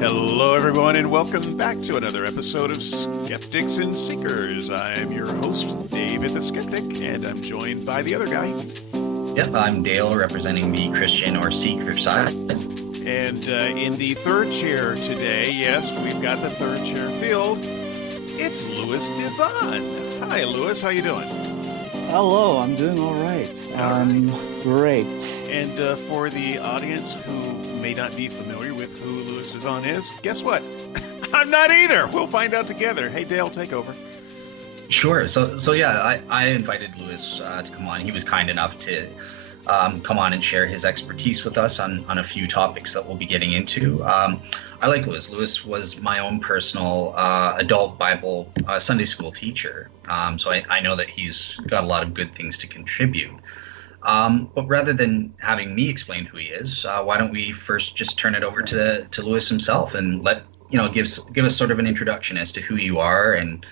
Hello, everyone, and welcome back to another episode of Skeptics and Seekers. I am your host, David the Skeptic, and I'm joined by the other guy. Yep, I'm Dale, representing the Christian or Seeker side. And in the third chair today, yes, we've got the third chair filled. It's Louis Dizon. Hi, Louis. How you doing? Hello, I'm doing all right. Great. And for the audience who may not be familiar with who Louis Dizon is, guess what? I'm not either. We'll find out together. Hey, Dale, take over. Sure. So yeah, I invited Louis to come on. He was kind enough to come on and share his expertise with us on a few topics that we'll be getting into. I like Louis. Louis was my own personal adult Bible Sunday school teacher. So I know that he's got a lot of good things to contribute. But rather than having me explain who he is, why don't we first just turn it over to Louis himself and give us sort of an introduction as to who you are, and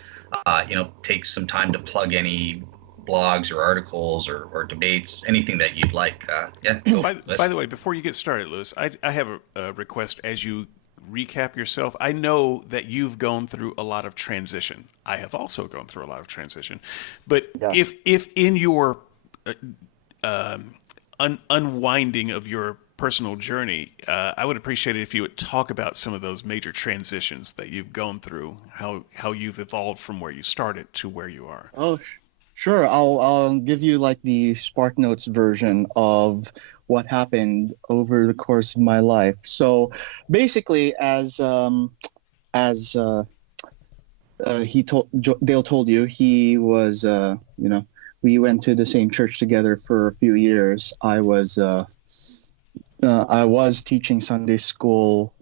take some time to plug any blogs or articles or debates, anything that you'd like. By the way, before you get started, Louis, I have a request. As you recap yourself, I know that you've gone through a lot of transition. I have also gone through a lot of transition. But Yeah. if in your unwinding of your personal journey, I would appreciate it if you would talk about some of those major transitions that you've gone through, how you've evolved from where you started to where you are. Oh, sure. I'll give you like the Spark Notes version of what happened over the course of my life. So basically, as Dale told you, he was we went to the same church together for a few years. I was teaching Sunday school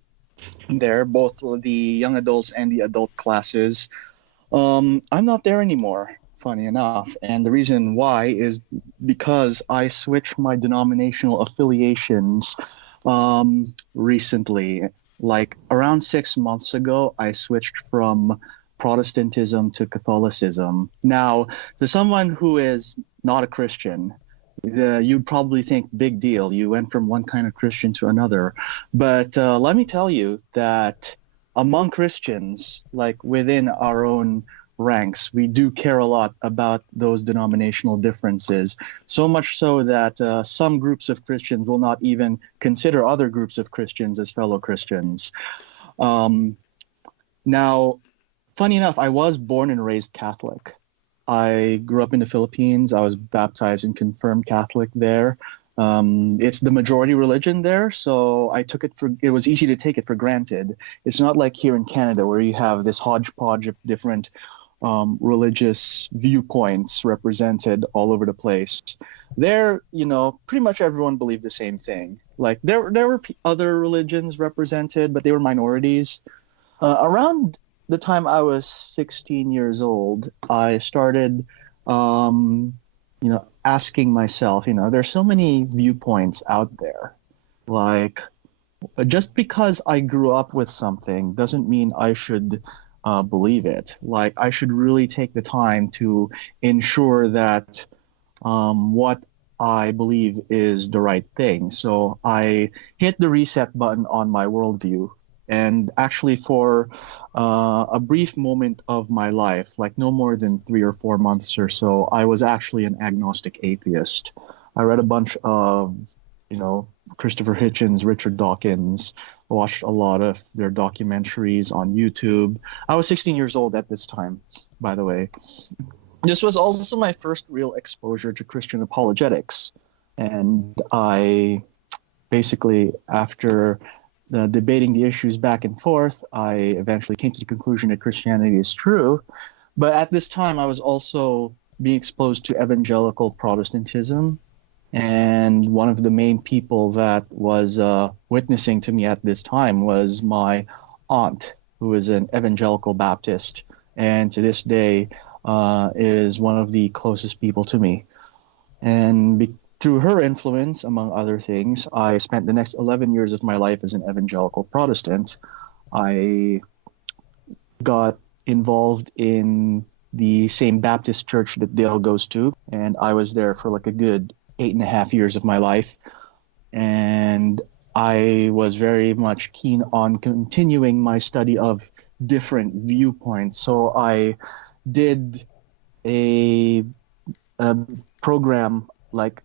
there, both the young adults and the adult classes. I'm not there anymore, funny enough. And the reason why is because I switched my denominational affiliations recently. Like around 6 months ago, I switched from Protestantism to Catholicism. Now, to someone who is not a Christian, you'd probably think big deal. You went from one kind of Christian to another. But let me tell you that among Christians, like within our own ranks, we do care a lot about those denominational differences. So much so that some groups of Christians will not even consider other groups of Christians as fellow Christians. Now, funny enough, I was born and raised Catholic. I grew up in the Philippines. I was baptized and confirmed Catholic there. It's the majority religion there, so it was easy to take it for granted. It's not like here in Canada where you have this hodgepodge of different religious viewpoints represented all over the place. There, pretty much everyone believed the same thing. Like there were other religions represented, but they were minorities. Around the time I was 16 years old, I started, asking myself, there's so many viewpoints out there. Like, just because I grew up with something doesn't mean I should believe it. Like, I should really take the time to ensure that what I believe is the right thing. So I hit the reset button on my worldview. And actually, for a brief moment of my life, like no more than 3 or 4 months or so, I was actually an agnostic atheist. I read a bunch of, Christopher Hitchens, Richard Dawkins, watched a lot of their documentaries on YouTube. I was 16 years old at this time, by the way. This was also my first real exposure to Christian apologetics. And I basically, after debating the issues back and forth, I eventually came to the conclusion that Christianity is true. But at this time, I was also being exposed to evangelical Protestantism. And one of the main people that was witnessing to me at this time was my aunt, who is an evangelical Baptist, and to this day is one of the closest people to me. And through her influence, among other things, I spent the next 11 years of my life as an evangelical Protestant. I got involved in the same Baptist church that Dale goes to, and I was there for like a good 8.5 years of my life. And I was very much keen on continuing my study of different viewpoints. So I did a, a program like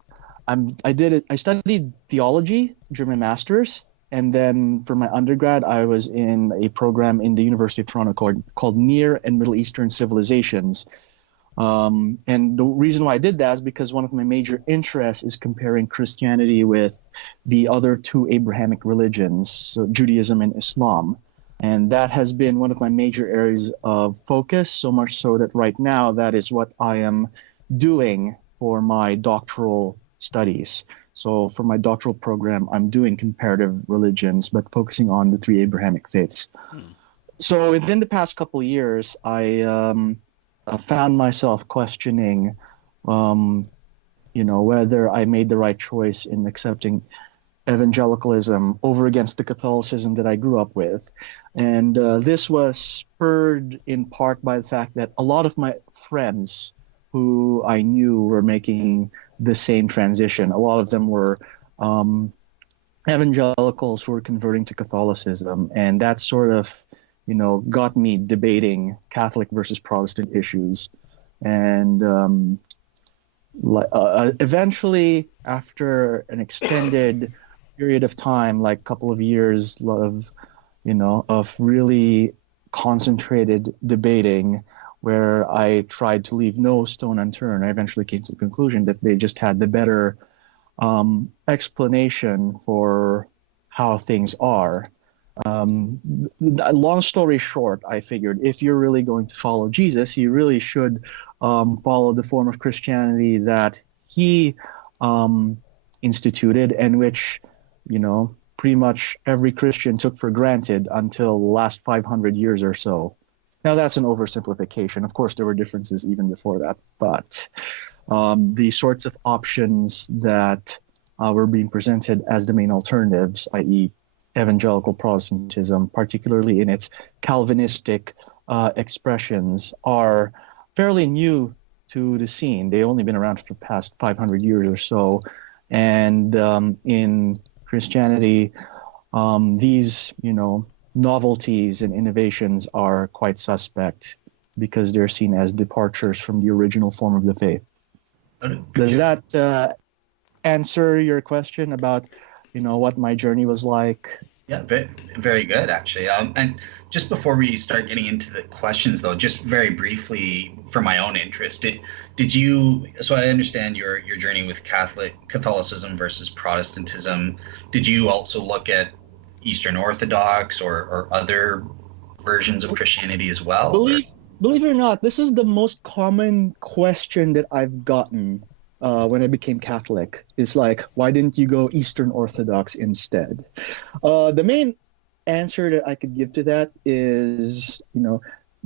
I did it. I studied theology during my master's, and then for my undergrad, I was in a program in the University of Toronto called Near and Middle Eastern Civilizations. And the reason why I did that is because one of my major interests is comparing Christianity with the other two Abrahamic religions, so Judaism and Islam. And that has been one of my major areas of focus, so much so that right now that is what I am doing for my doctoral studies. So for my doctoral program, I'm doing comparative religions, but focusing on the three Abrahamic faiths. Hmm. So within the past couple of years, I found myself questioning, um, whether I made the right choice in accepting evangelicalism over against the Catholicism that I grew up with. And this was spurred in part by the fact that a lot of my friends who I knew were making the same transition. A lot of them were um, evangelicals who were converting to Catholicism. And that sort of, got me debating Catholic versus Protestant issues. And eventually, after an extended period of time, like a couple of years of really concentrated debating, where I tried to leave no stone unturned, I eventually came to the conclusion that they just had the better explanation for how things are. Long story short, I figured if you're really going to follow Jesus, you really should follow the form of Christianity that he um, instituted, and which, pretty much every Christian took for granted until the last 500 years or so. Now, that's an oversimplification. Of course, there were differences even before that, but the sorts of options that were being presented as the main alternatives, i.e., evangelical Protestantism, particularly in its Calvinistic expressions, are fairly new to the scene. They've only been around for the past 500 years or so. And in Christianity, these, novelties and innovations are quite suspect because they're seen as departures from the original form of the faith. Does that answer your question about, what my journey was like? Yeah, very, very good, actually. And just before we start getting into the questions, though, just very briefly for my own interest, did you? So I understand your journey with Catholicism versus Protestantism. Did you also look at Eastern Orthodox or other versions of Christianity as well? Or? Believe believe it or not, this is the most common question that I've gotten when I became Catholic. It's like, why didn't you go Eastern Orthodox instead? The main answer that I could give to that is,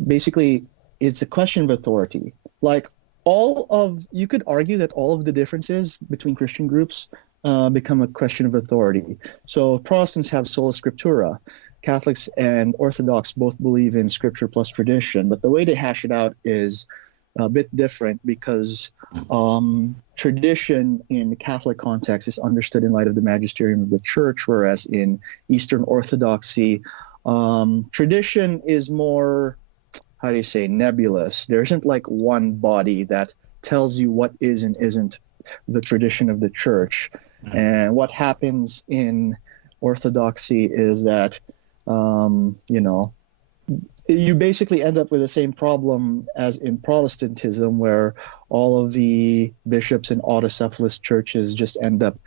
basically it's a question of authority. Like you could argue that all of the differences between Christian groups become a question of authority. So Protestants have sola scriptura. Catholics and Orthodox both believe in scripture plus tradition, but the way they hash it out is a bit different because tradition in the Catholic context is understood in light of the magisterium of the church, whereas in Eastern Orthodoxy, tradition is more, how do you say, nebulous. There isn't like one body that tells you what is and isn't the tradition of the church. And what happens in Orthodoxy is that, you basically end up with the same problem as in Protestantism, where all of the bishops and autocephalous churches just end up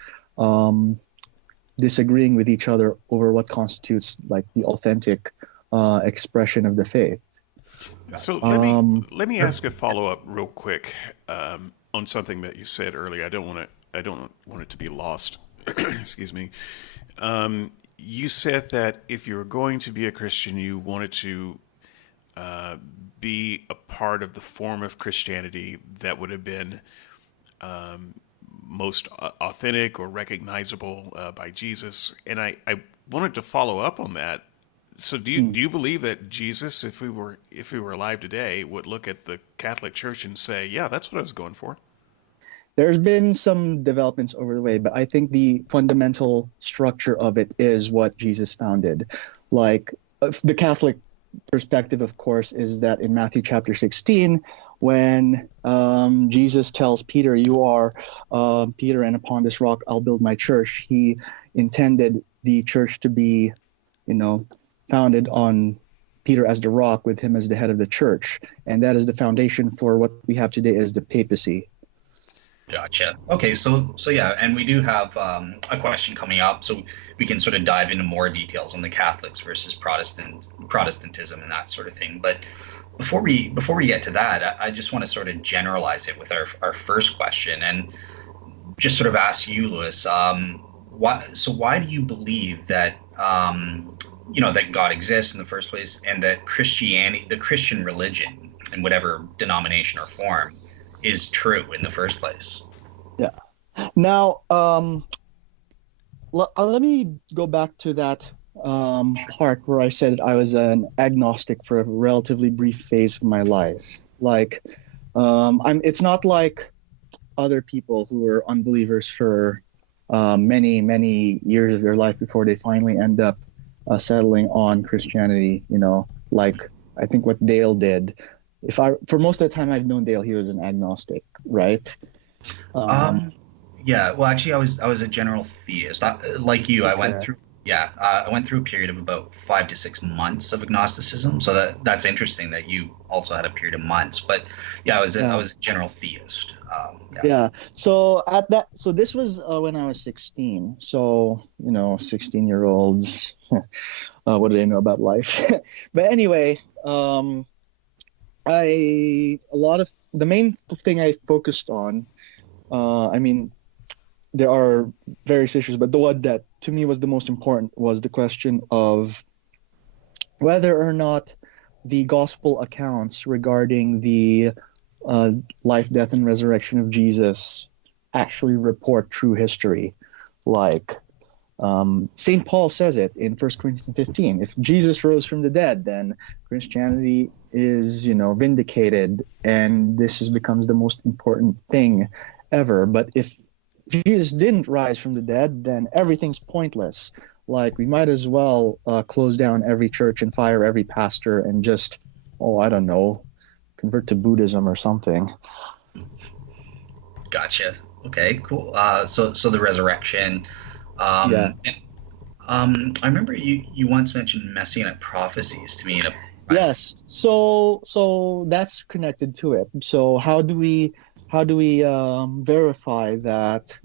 disagreeing with each other over what constitutes like the authentic expression of the faith. So let me ask a follow up real quick on something that you said earlier. I don't want it to be lost. Excuse me. You said that if you were going to be a Christian, you wanted to be a part of the form of Christianity that would have been most authentic or recognizable by Jesus. And I wanted to follow up on that. So do you believe that Jesus, if we were alive today, would look at the Catholic Church and say, "Yeah, that's what I was going for"? There's been some developments over the way, but I think the fundamental structure of it is what Jesus founded. Like the Catholic perspective, of course, is that in Matthew chapter 16, when Jesus tells Peter, "You are Peter, and upon this rock I'll build my church," he intended the church to be, founded on Peter as the rock, with him as the head of the church. And that is the foundation for what we have today as the papacy. Gotcha. Okay, so yeah, and we do have a question coming up, so we can sort of dive into more details on the Catholics versus Protestantism and that sort of thing. But before we get to that, I just want to sort of generalize it with our first question, and just sort of ask you, Lewis, why do you believe that that God exists in the first place, and that Christianity, the Christian religion, in whatever denomination or form, is true in the first place? Yeah. Now, let me go back to that part where I said I was an agnostic for a relatively brief phase of my life. Like, it's not like other people who were unbelievers for many, many years of their life before they finally end up settling on Christianity. Like I think what Dale did. For most of the time I've known Dale, he was an agnostic, right? Yeah. Well, actually, I was a general theist. Like you, Okay. I went through a period of about 5 to 6 months of agnosticism. So that's interesting that you also had a period of months. But yeah, I Yeah. was a general theist. Yeah. Yeah. So this was when I was 16. So, 16-year-olds, what do they know about life? But anyway, the main thing I focused on, I mean, there are various issues, but the one that to me was the most important was the question of whether or not the gospel accounts regarding the life, death, and resurrection of Jesus actually report true history. Like St. Paul says it in 1 Corinthians 15. If Jesus rose from the dead, then Christianity is, vindicated, and becomes the most important thing ever. But if Jesus didn't rise from the dead, then everything's pointless. Like we might as well close down every church and fire every pastor and just, I don't know, convert to Buddhism or something. Gotcha. Okay, cool. So the resurrection. Yeah. And, I remember you once mentioned Messianic prophecies to me in a. Yes. So that's connected to it. So how do we verify that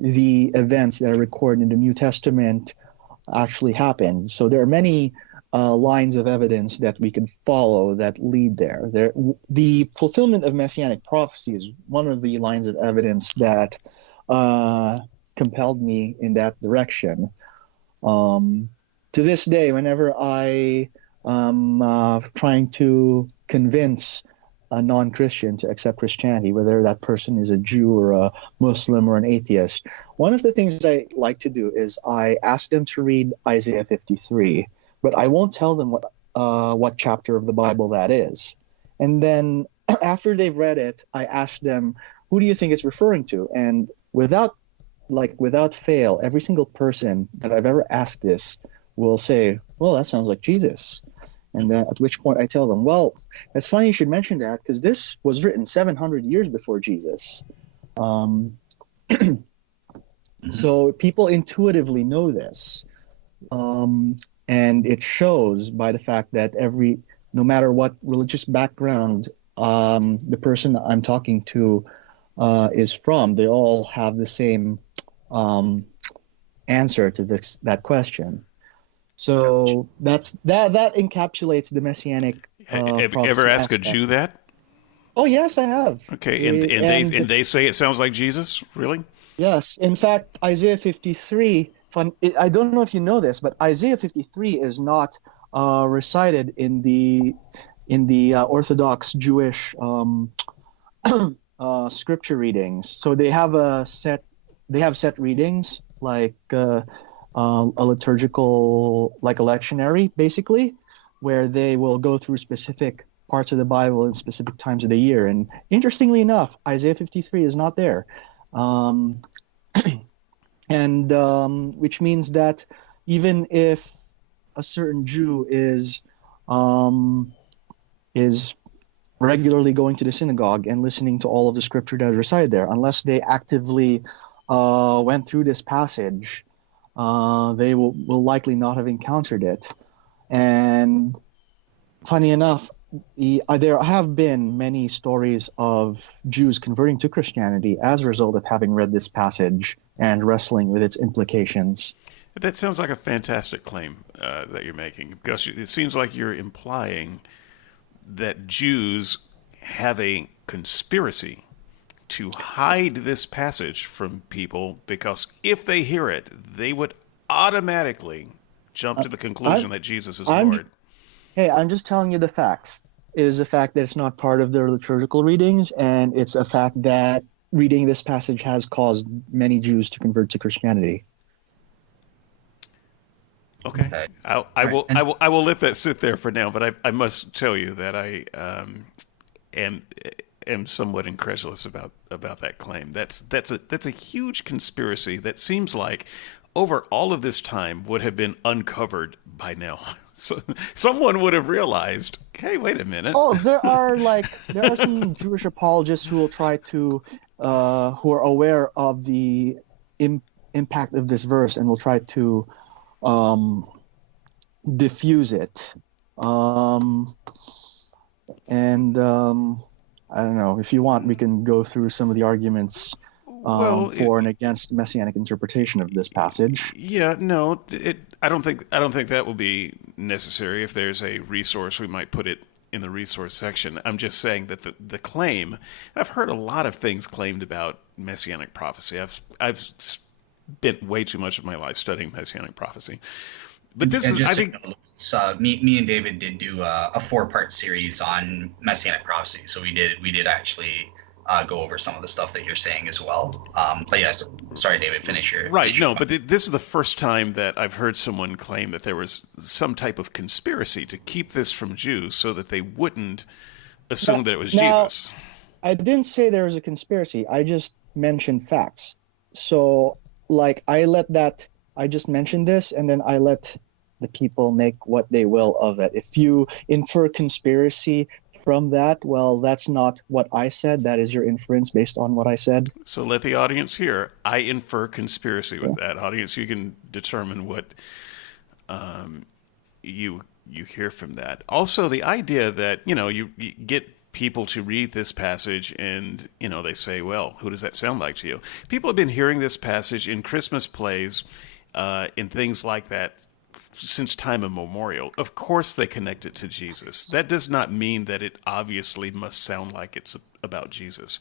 the events that are recorded in the New Testament actually happened? So there are many lines of evidence that we can follow that lead there. The fulfillment of Messianic prophecy is one of the lines of evidence that compelled me in that direction. To this day, whenever I am trying to convince a non-Christian to accept Christianity, whether that person is a Jew or a Muslim or an atheist, one of the things I like to do is I ask them to read Isaiah 53, but I won't tell them what chapter of the Bible that is. And then after they've read it, I ask them, who do you think it's referring to? And without fail, every single person that I've ever asked this will say, well, that sounds like Jesus. And then at which point I tell them, well, it's funny you should mention that because this was written 700 years before Jesus. So people intuitively know this. And it shows by the fact that no matter what religious background the person I'm talking to is from, they all have the same answer to that question. So that encapsulates the Messianic Have you ever prophecy asked a aspect. Jew that? Oh yes, I have. Okay, and they say it sounds like Jesus. Really? Yes, in fact, Isaiah 53. I don't know if you know this, but Isaiah 53 is not recited in the Orthodox Jewish scripture readings. So they have set readings like a liturgical, like a lectionary, basically, where they will go through specific parts of the Bible in specific times of the year. And interestingly enough, Isaiah 53 is not there. Um, and which means that even if a certain Jew um, is regularly going to the synagogue and listening to all of the scripture that is recited there, unless they actively went through this passage, they will likely not have encountered it. And funny enough, there have been many stories of Jews converting to Christianity as a result of having read this passage and wrestling with its implications. That sounds like a fantastic claim that you're making, because it seems like you're implying that Jews have a conspiracy to hide this passage from people, because if they hear it, they would automatically jump to the conclusion that Jesus is Lord. Hey, I'm just telling you the facts. It is a fact that it's not part of their liturgical readings, and it's a fact that reading this passage has caused many Jews to convert to Christianity. Okay, I will let that sit there for now. But I must tell you that I am somewhat incredulous about that claim. That's a huge conspiracy that seems like over all of this time would have been uncovered by now. So someone would have realized, hey, wait a minute. Oh, there are some Jewish apologists who will try to who are aware of the impact of this verse and will try to diffuse it. I don't know, if you want, we can go through some of the arguments for and against Messianic interpretation of this passage. Yeah, no, I don't think that will be necessary. If there's a resource, we might put it in the resource section. I'm just saying that the claim, I've heard a lot of things claimed about Messianic prophecy. I've spent way too much of my life studying Messianic prophecy. But this is, I think... me and David did do a 4-part series on Messianic prophecy. So we did actually go over some of the stuff that you're saying as well. But yes, sorry, David, finish your... Right, no, but this is the first time that I've heard someone claim that there was some type of conspiracy to keep this from Jews so that they wouldn't assume that it was Jesus. I didn't say there was a conspiracy. I just mentioned facts. So, I just mentioned this, and then I let the people make what they will of it. If you infer conspiracy from that, well, that's not what I said. That is your inference based on what I said. So let the audience hear. I infer conspiracy with that. Audience, you can determine what you hear from that. Also, the idea that, you get people to read this passage and, they say, well, who does that sound like to you? People have been hearing this passage in Christmas plays, in things like that since time immemorial. Of course they connect it to Jesus. That does not mean that it obviously must sound like it's about Jesus.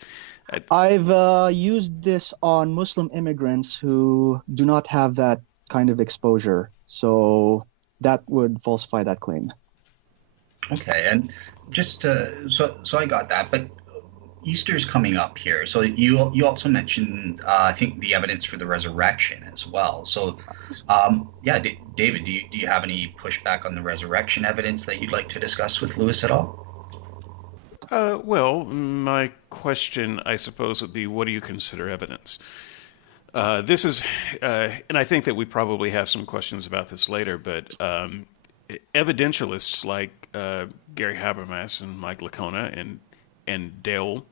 I've used this on Muslim immigrants who do not have that kind of exposure, so that would falsify that claim. Okay, and just so I got that, but Easter's coming up here. So you also mentioned, I think, the evidence for the resurrection as well. So, David, do you have any pushback on the resurrection evidence that you'd like to discuss with Lewis at all? Well, my question, I suppose, would be, what do you consider evidence? This is, and I think that we probably have some questions about this later, but evidentialists like Gary Habermas and Mike Licona and Dale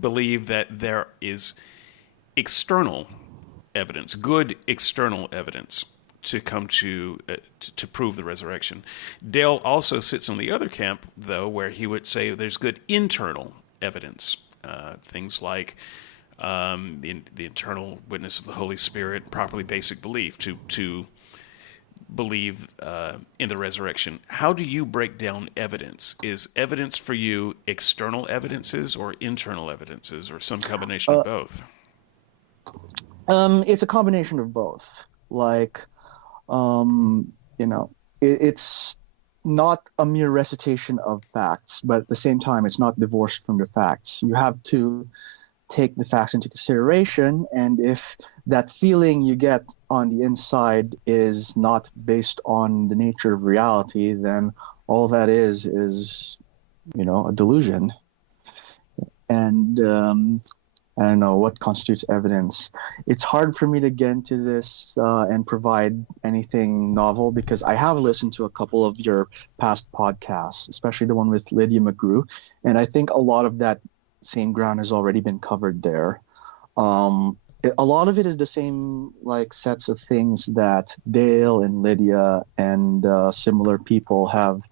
believe that there is external evidence, good external evidence, to come to prove the resurrection. Dale also sits on the other camp, though, where he would say there's good internal evidence, things like the internal witness of the Holy Spirit, properly basic belief to believe in the resurrection. How do you break down evidence? Is evidence for you external evidences or internal evidences, or some combination of both? It's a combination of both. It's not a mere recitation of facts, but at the same time, it's not divorced from the facts. You have to take the facts into consideration, and if that feeling you get on the inside is not based on the nature of reality, then all that is, a delusion. And I don't know what constitutes evidence. It's hard for me to get into this and provide anything novel because I have listened to a couple of your past podcasts, especially the one with Lydia McGrew, and I think a lot of that same ground has already been covered there. A lot of it is the same like sets of things that Dale and Lydia and similar people have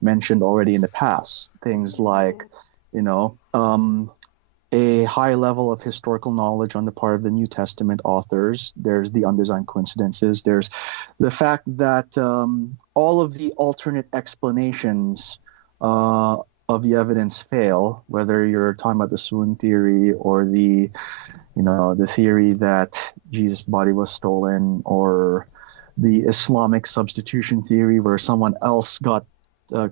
mentioned already in the past. Things like, you know, a high level of historical knowledge on the part of the New Testament authors. There's the undesigned coincidences. There's the fact that all of the alternate explanations of the evidence fail, whether you're talking about the swoon theory or the theory that Jesus' body was stolen, or the Islamic substitution theory where someone else got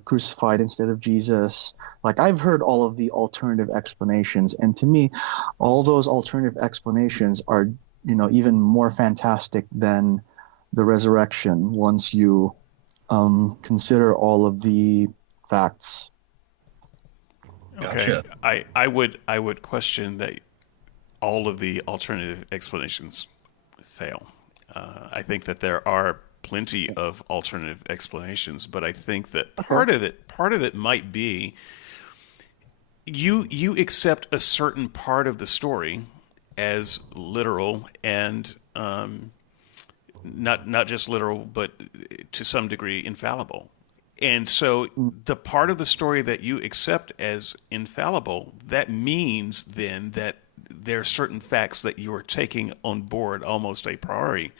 crucified instead of Jesus. Like I've heard all of the alternative explanations, and to me, all those alternative explanations are, even more fantastic than the resurrection once you consider all of the facts. Okay, Gotcha. I would question that all of the alternative explanations fail. I think that there are plenty of alternative explanations, but I think that Okay. part of it might be you accept a certain part of the story as literal and not just literal, but to some degree infallible. And so the part of the story that you accept as infallible, that means then that there are certain facts that you are taking on board almost a priori.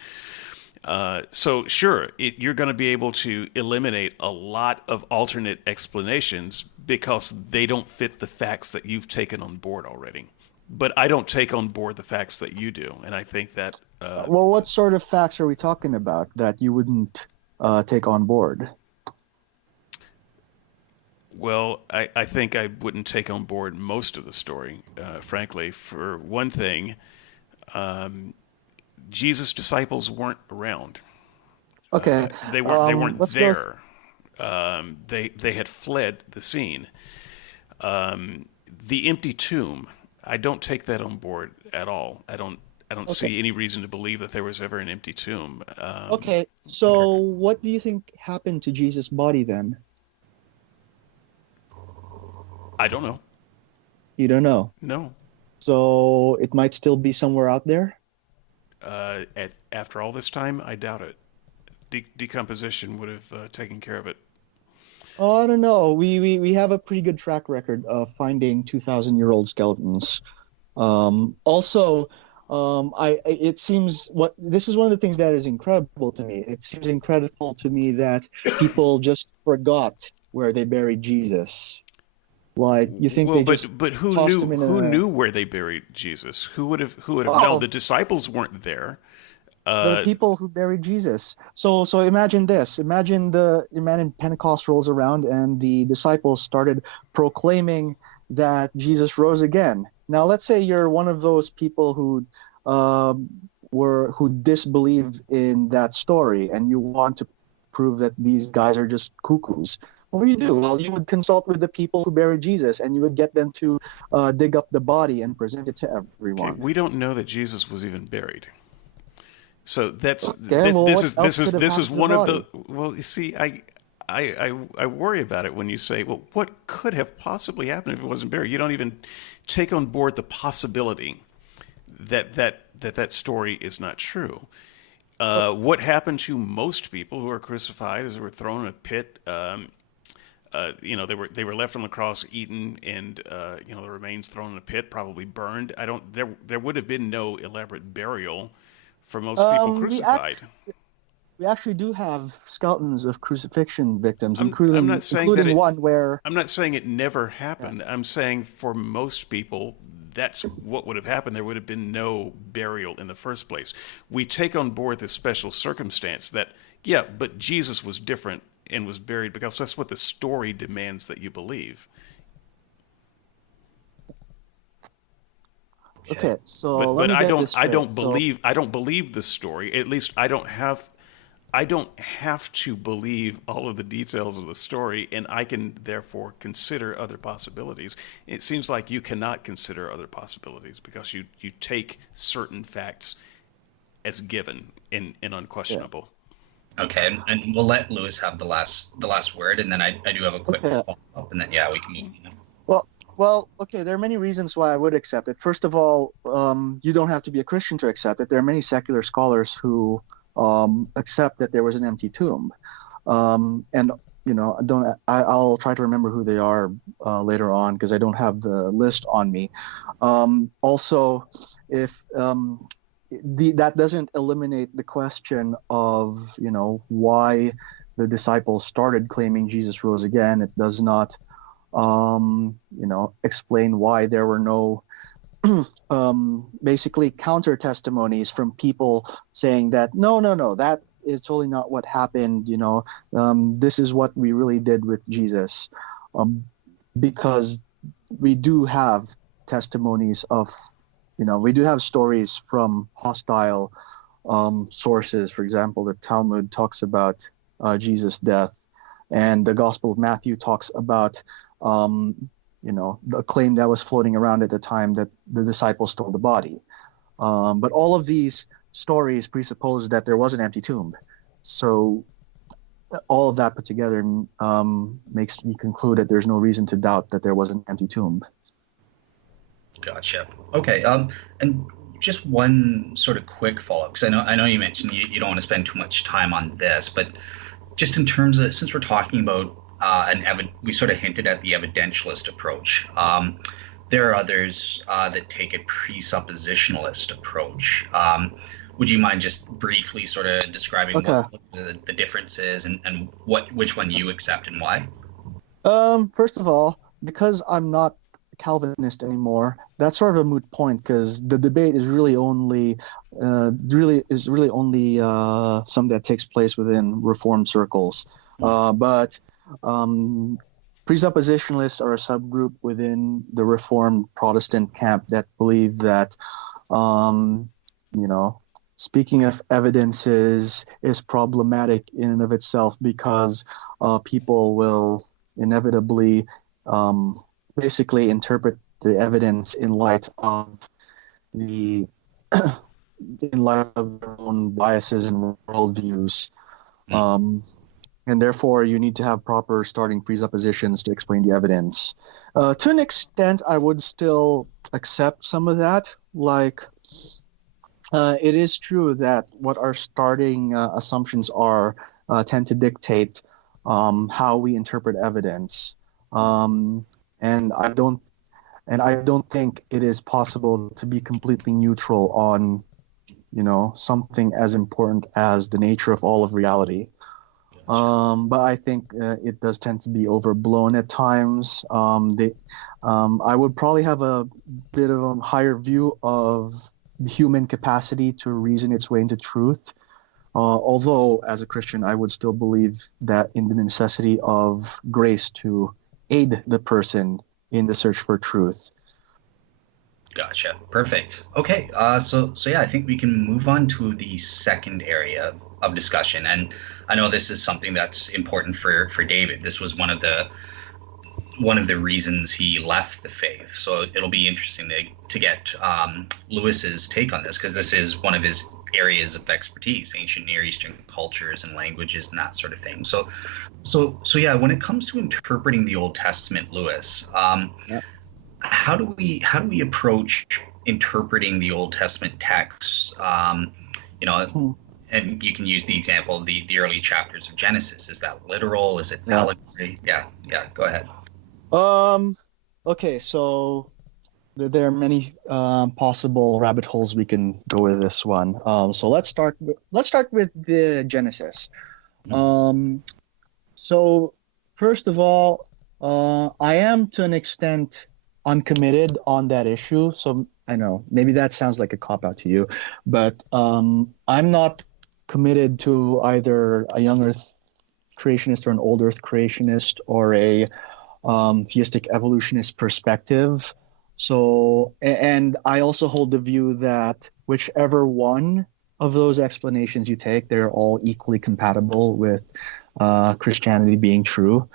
So sure, you're going to be able to eliminate a lot of alternate explanations because they don't fit the facts that you've taken on board already. But I don't take on board the facts that you do, and I think that Well, what sort of facts are we talking about that you wouldn't take on board? well, I think I wouldn't take on board most of the story, frankly. For one thing, Jesus' disciples weren't around. Okay. They weren't Let's go. there. They had fled the scene. The empty tomb. I don't take that on board at all. I don't Okay. see any reason to believe that there was ever an empty tomb. Okay. So, what do you think happened to Jesus' body then? I don't know. You don't know. No. So, it might still be somewhere out there. After all this time, I doubt it. Decomposition would have taken care of it. Oh, I don't know. We have a pretty good track record of finding 2,000-year-old skeletons. Also, it seems what this is one of the things that is incredible to me. It seems incredible to me that people just forgot where they buried Jesus. Like you think Well, they just but who tossed knew him in who a knew where they buried Jesus? Who would have known? well, The disciples weren't there. the Uh, people who buried Jesus. So imagine this. Imagine Pentecost rolls around and the disciples started proclaiming that Jesus rose again. Now let's say you're one of those people um, who disbelieve in that story and you want to prove that these guys are just cuckoos. What do you do? Well, you would consult with the people who buried Jesus and you would get them to dig up the body and present it to okay, everyone. we don't know that Jesus was even buried. So Okay, well, this what is else could have this happened is to the one of the body? well. You see, I worry about it when you say, well, what could have possibly happened if it wasn't buried? You don't even take on board the possibility that story is not true. What happened to most people who are crucified is they were thrown in a pit. They were left on the cross, eaten, and the remains thrown in a pit, probably burned. I don't. There would have been no elaborate burial for most people Um, we act crucified. we actually do have skeletons of crucifixion victims, I'm not saying that including it. one where I'm not saying it never yeah. happened. I'm saying for most people, that's what would have happened. There would have been no burial in the first place. We take on board this special circumstance that, yeah, but Jesus was different and was buried because that's what the story demands that you believe. Okay. Okay, so But let but me I get don't this I straight. don't So believe I don't believe the story. At least I don't have I don't have to believe all of the details of the story, and I can therefore consider other possibilities. It seems like you cannot consider other possibilities because you take certain facts as given and Yeah. unquestionable. Okay, and we'll let Lewis have the last word, and then I do have a quick Okay. follow up, and then yeah, we can move on. Well, okay. There are many reasons why I would accept it. First of all, you don't have to be a Christian to accept it. There are many secular scholars who accept that there was an empty tomb, and I'll try to remember who they are later on because I don't have the list on me. Also, if that doesn't eliminate the question of why the disciples started claiming Jesus rose again. It does not explain why there were no basically counter testimonies from people saying that no, that is totally not what happened. This is what we really did with Jesus, um, because we do have testimonies of, we do have stories from hostile sources. For example, the Talmud talks about Jesus' death, and the Gospel of Matthew talks about the claim that was floating around at the time that the disciples stole the body. But all of these stories presuppose that there was an empty tomb. So all of that put together makes me conclude that there's no reason to doubt that there was an empty tomb. Gotcha. Okay. And just one sort of quick follow-up, because I know you mentioned you don't want to spend too much time on this, but just in terms of, since we're talking about we sort of hinted at the evidentialist approach. There are others that take a presuppositionalist approach. Would you mind just briefly sort of describing Okay. what the difference is and which one you accept and why? First of all, because I'm not a Calvinist anymore, that's sort of a moot point because the debate is really only something that takes place within Reformed circles. But presuppositionalists are a subgroup within the Reformed Protestant camp that believe that, um, you know, speaking of evidences is problematic in and of itself because people will inevitably basically interpret the evidence in light of the in light of their own biases and worldviews. Um, and therefore, you need to have proper starting presuppositions to explain the evidence. To an extent, I would still accept some of that. Like, it is true that what our starting assumptions are tend to dictate how we interpret evidence. Um, and I don't think it is possible to be completely neutral on, something as important as the nature of all of reality. But I think it does tend to be overblown at times. I would probably have a bit of a higher view of the human capacity to reason its way into truth. Although, as a Christian, I would still believe that in the necessity of grace to aid the person in the search for truth. Gotcha. Perfect. Okay. So yeah, I think we can move on to the second area of discussion, and I know this is something that's important for David. This was one of the reasons he left the faith. So it'll be interesting to get Lewis's take on this, because this is one of his areas of expertise: ancient Near Eastern cultures and languages and that sort of thing. So yeah, when it comes to interpreting the Old Testament, Lewis, Yeah. how do we approach interpreting the Old Testament texts? You know, Hmm. and you can use the example of the early chapters of Genesis. Is that literal? Is it Yeah. allegory? Yeah, yeah. Go ahead. Um, okay, so there are many possible rabbit holes we can go with this one. So let's start with the Genesis. Um, so first of all, I am to an extent uncommitted on that issue. So I know maybe that sounds like a cop out to you, but I'm not committed to either a young Earth creationist or an old Earth creationist or a theistic evolutionist perspective. So, and I also hold the view that whichever one of those explanations you take, they're all equally compatible with Christianity being true.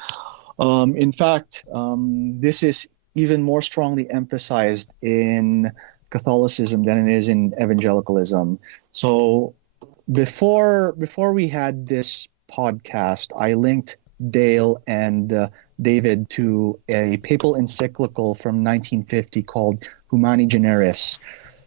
In fact, this is even more strongly emphasized in Catholicism than it is in evangelicalism. So before we had this podcast, I linked Dale and David to a papal encyclical from 1950 called Humani Generis.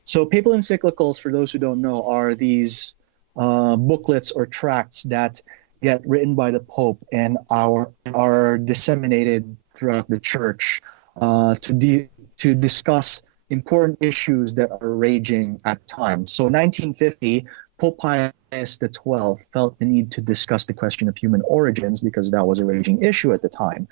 So papal encyclicals, for those who don't know, are these booklets or tracts that get written by the Pope and are disseminated throughout the Church to discuss important issues that are raging at times. So 1950, Pope Pius XII felt the need to discuss the question of human origins because that was a raging issue at the time.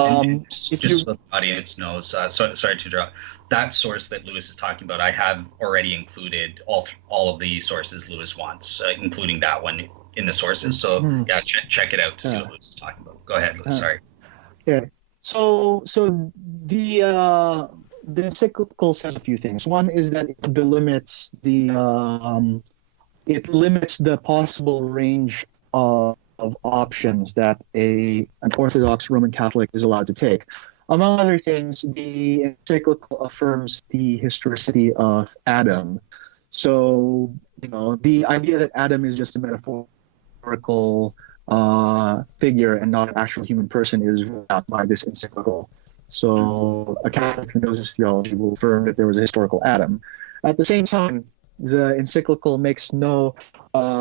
And If just you so the audience knows, sorry to interrupt. That source that Lewis is talking about, I have already included all of the sources Lewis wants, including that one in the sources. So yeah, check it out to see what Lewis is talking about. Go ahead, Lewis. Sorry. Yeah. So the encyclical says a few things. One is that it limits the possible range of options that an Orthodox Roman Catholic is allowed to take. Among other things, the encyclical affirms the historicity of Adam. So, the idea that Adam is just a metaphorical figure and not an actual human person is ruled out by this encyclical. So a Catholic who knows his theology will affirm that there was a historical Adam. At the same time, the encyclical makes no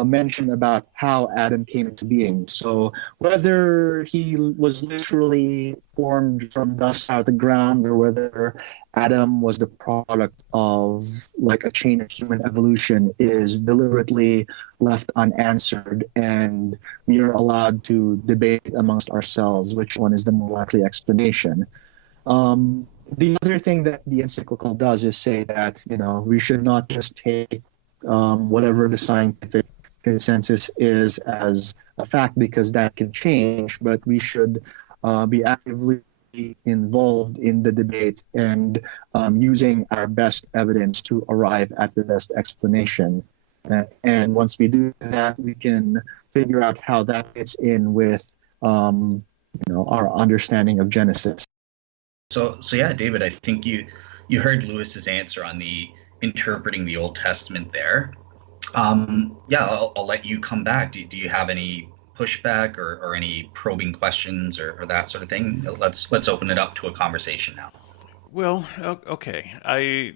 mention about how Adam came into being. So whether he was literally formed from dust out of the ground or whether Adam was the product of like a chain of human evolution is deliberately left unanswered, and we are allowed to debate amongst ourselves which one is the more likely explanation. The other thing that the encyclical does is say that we should not just take whatever the scientific consensus is as a fact because that can change, but we should be actively involved in the debate and using our best evidence to arrive at the best explanation. And once we do that, we can figure out how that fits in with our understanding of Genesis. So yeah, David, I think you heard Lewis's answer on the interpreting the Old Testament there. Yeah, I'll let you come back. Do you have any pushback or any probing questions or that sort of thing? Let's open it up to a conversation now. Well, okay. I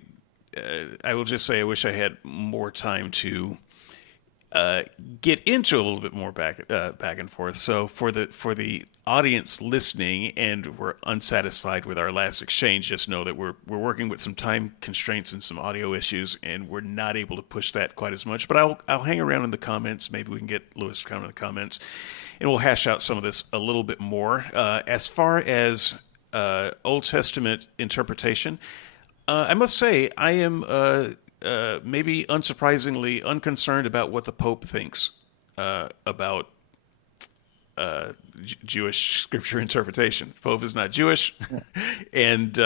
will just say I wish I had more time to get into a little bit more back and forth. So for the audience listening and we're unsatisfied with our last exchange, just know that we're working with some time constraints and some audio issues, and we're not able to push that quite as much. But I'll hang around in the comments. Maybe we can get Lewis to comment in the comments, and we'll hash out some of this a little bit more. As far as Old Testament interpretation, I must say I am maybe unsurprisingly unconcerned about what the Pope thinks about Jewish scripture interpretation. The Pope is not Jewish, and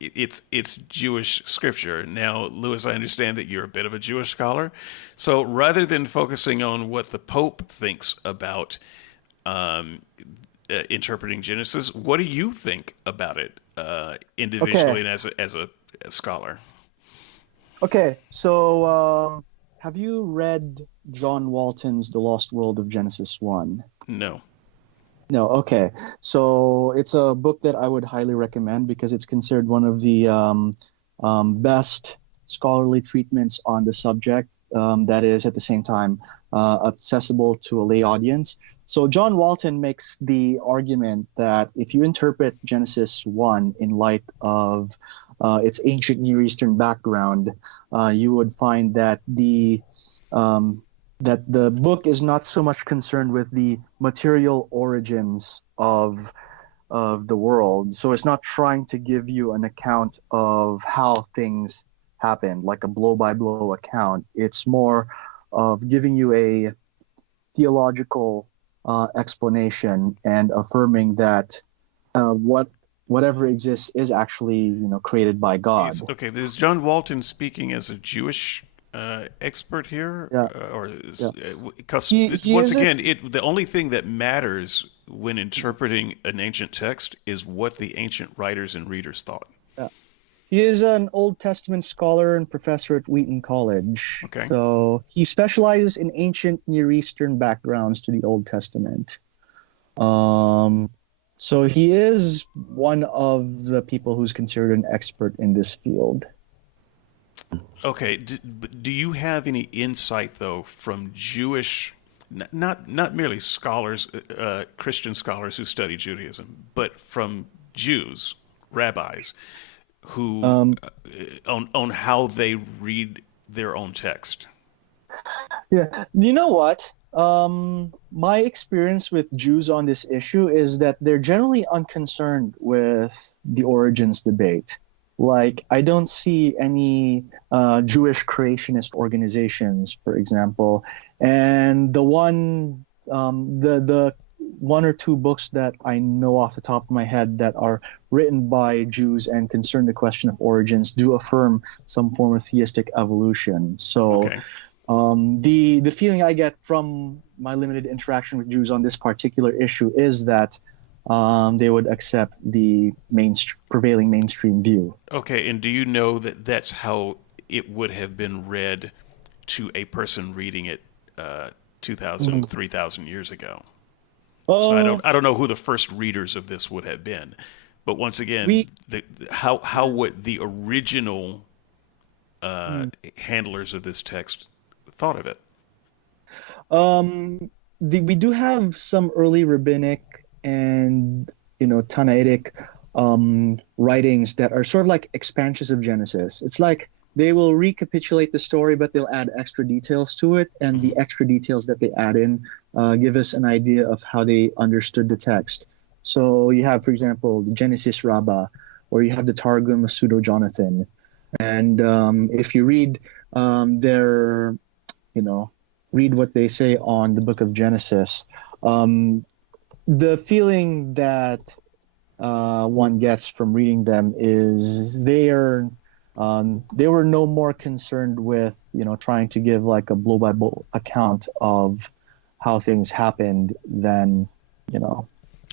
it's Jewish scripture. Now, Lewis, I understand that you're a bit of a Jewish scholar, so rather than focusing on what the Pope thinks about interpreting Genesis, what do you think about it individually and as a scholar? Okay, so have you read John Walton's The Lost World of Genesis 1? No. No, okay. So it's a book that I would highly recommend because it's considered one of the best scholarly treatments on the subject that is at the same time accessible to a lay audience. So John Walton makes the argument that if you interpret Genesis 1 in light of its ancient Near Eastern background, you would find that the book is not so much concerned with the material origins of the world. So it's not trying to give you an account of how things happened, like a blow-by-blow account. It's more of giving you a theological explanation and affirming that whatever exists is actually created by God. Okay, but is John Walton speaking as a Jewish expert here, Yeah, or yeah. because He once isn't. again, the only thing that matters when interpreting an ancient text is what the ancient writers and readers thought. Yeah. He is an Old Testament scholar and professor at Wheaton College. Okay. So he specializes in ancient Near Eastern backgrounds to the Old Testament. Um, so he is one of the people who's considered an expert in this field. Okay. Do you have any insight though from Jewish, not merely scholars, Christian scholars who study Judaism, but from Jews, rabbis, who Um, on how they read their own text? yeah, you know what? My experience with Jews on this issue is that they're generally unconcerned with the origins debate. Like, I don't see any Jewish creationist organizations, for example, and the one or two books that I know off the top of my head that are written by Jews and concern the question of origins do affirm some form of theistic evolution. So Okay. the feeling I get from my limited interaction with Jews on this particular issue is that they would accept the prevailing mainstream view. Okay, and do you know that that's how it would have been read to a person reading it 2,000, Mhm. 3,000 years ago? So Uh, I don't know who the first readers of this would have been, but once again, we how would the original mm, handlers of this text thought of it? we do have some early rabbinic and Tannaitic writings that are sort of like expansions of Genesis. It's like they will recapitulate the story, but they'll add extra details to it, and Hmm. the extra details that they add in give us an idea of how they understood the text. So you have, for example, the Genesis Rabbah, or you have the Targum of Pseudo Jonathan, and if you read their you know, read what they say on the book of Genesis, um, the feeling that one gets from reading them is they were no more concerned with trying to give like a blow by blow account of how things happened than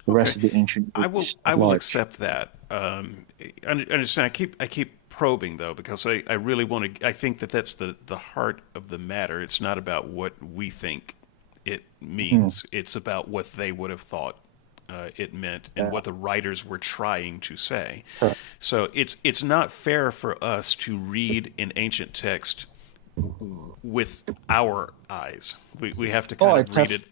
the Okay, rest of the ancient Greeks I at will large. accept that. Understand? I keep probing though because I really want to. I think that that's the heart of the matter. It's not about what we think it Mhm. means. It's about what they would have thought it meant and Yeah, what the writers were trying to say. sure. So it's not fair for us to read an ancient text with our eyes. We have to Oh, kind I of read test. it,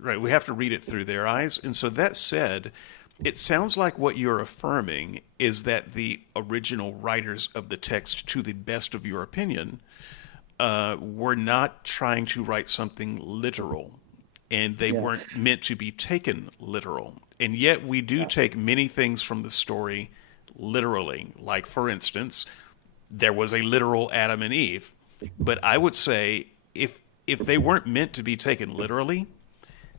right? We have to read it through their eyes. And so that said, it sounds like what you're affirming is that the original writers of the text, to the best of your opinion, were not trying to write something literal, and they Yeah, weren't meant to be taken literal. And yet, we do yeah, take many things from the story literally. Like, for instance, there was a literal Adam and Eve. But I would say if they weren't meant to be taken literally,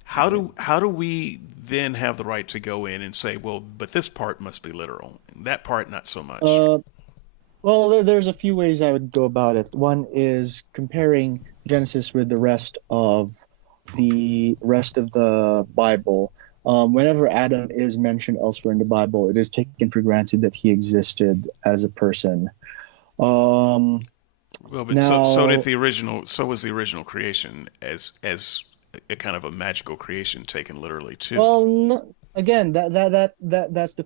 how do we then have the right to go in and say, well, but this part must be literal, and that part not so much? yeah. Well, there's a few ways I would go about it. One is comparing Genesis with the rest of the Bible. Whenever Adam is mentioned elsewhere in the Bible, it is taken for granted that he existed as a person. Um, Well, but so did now, the original. So was the original creation as a kind of a magical creation taken literally too. well, again, that's the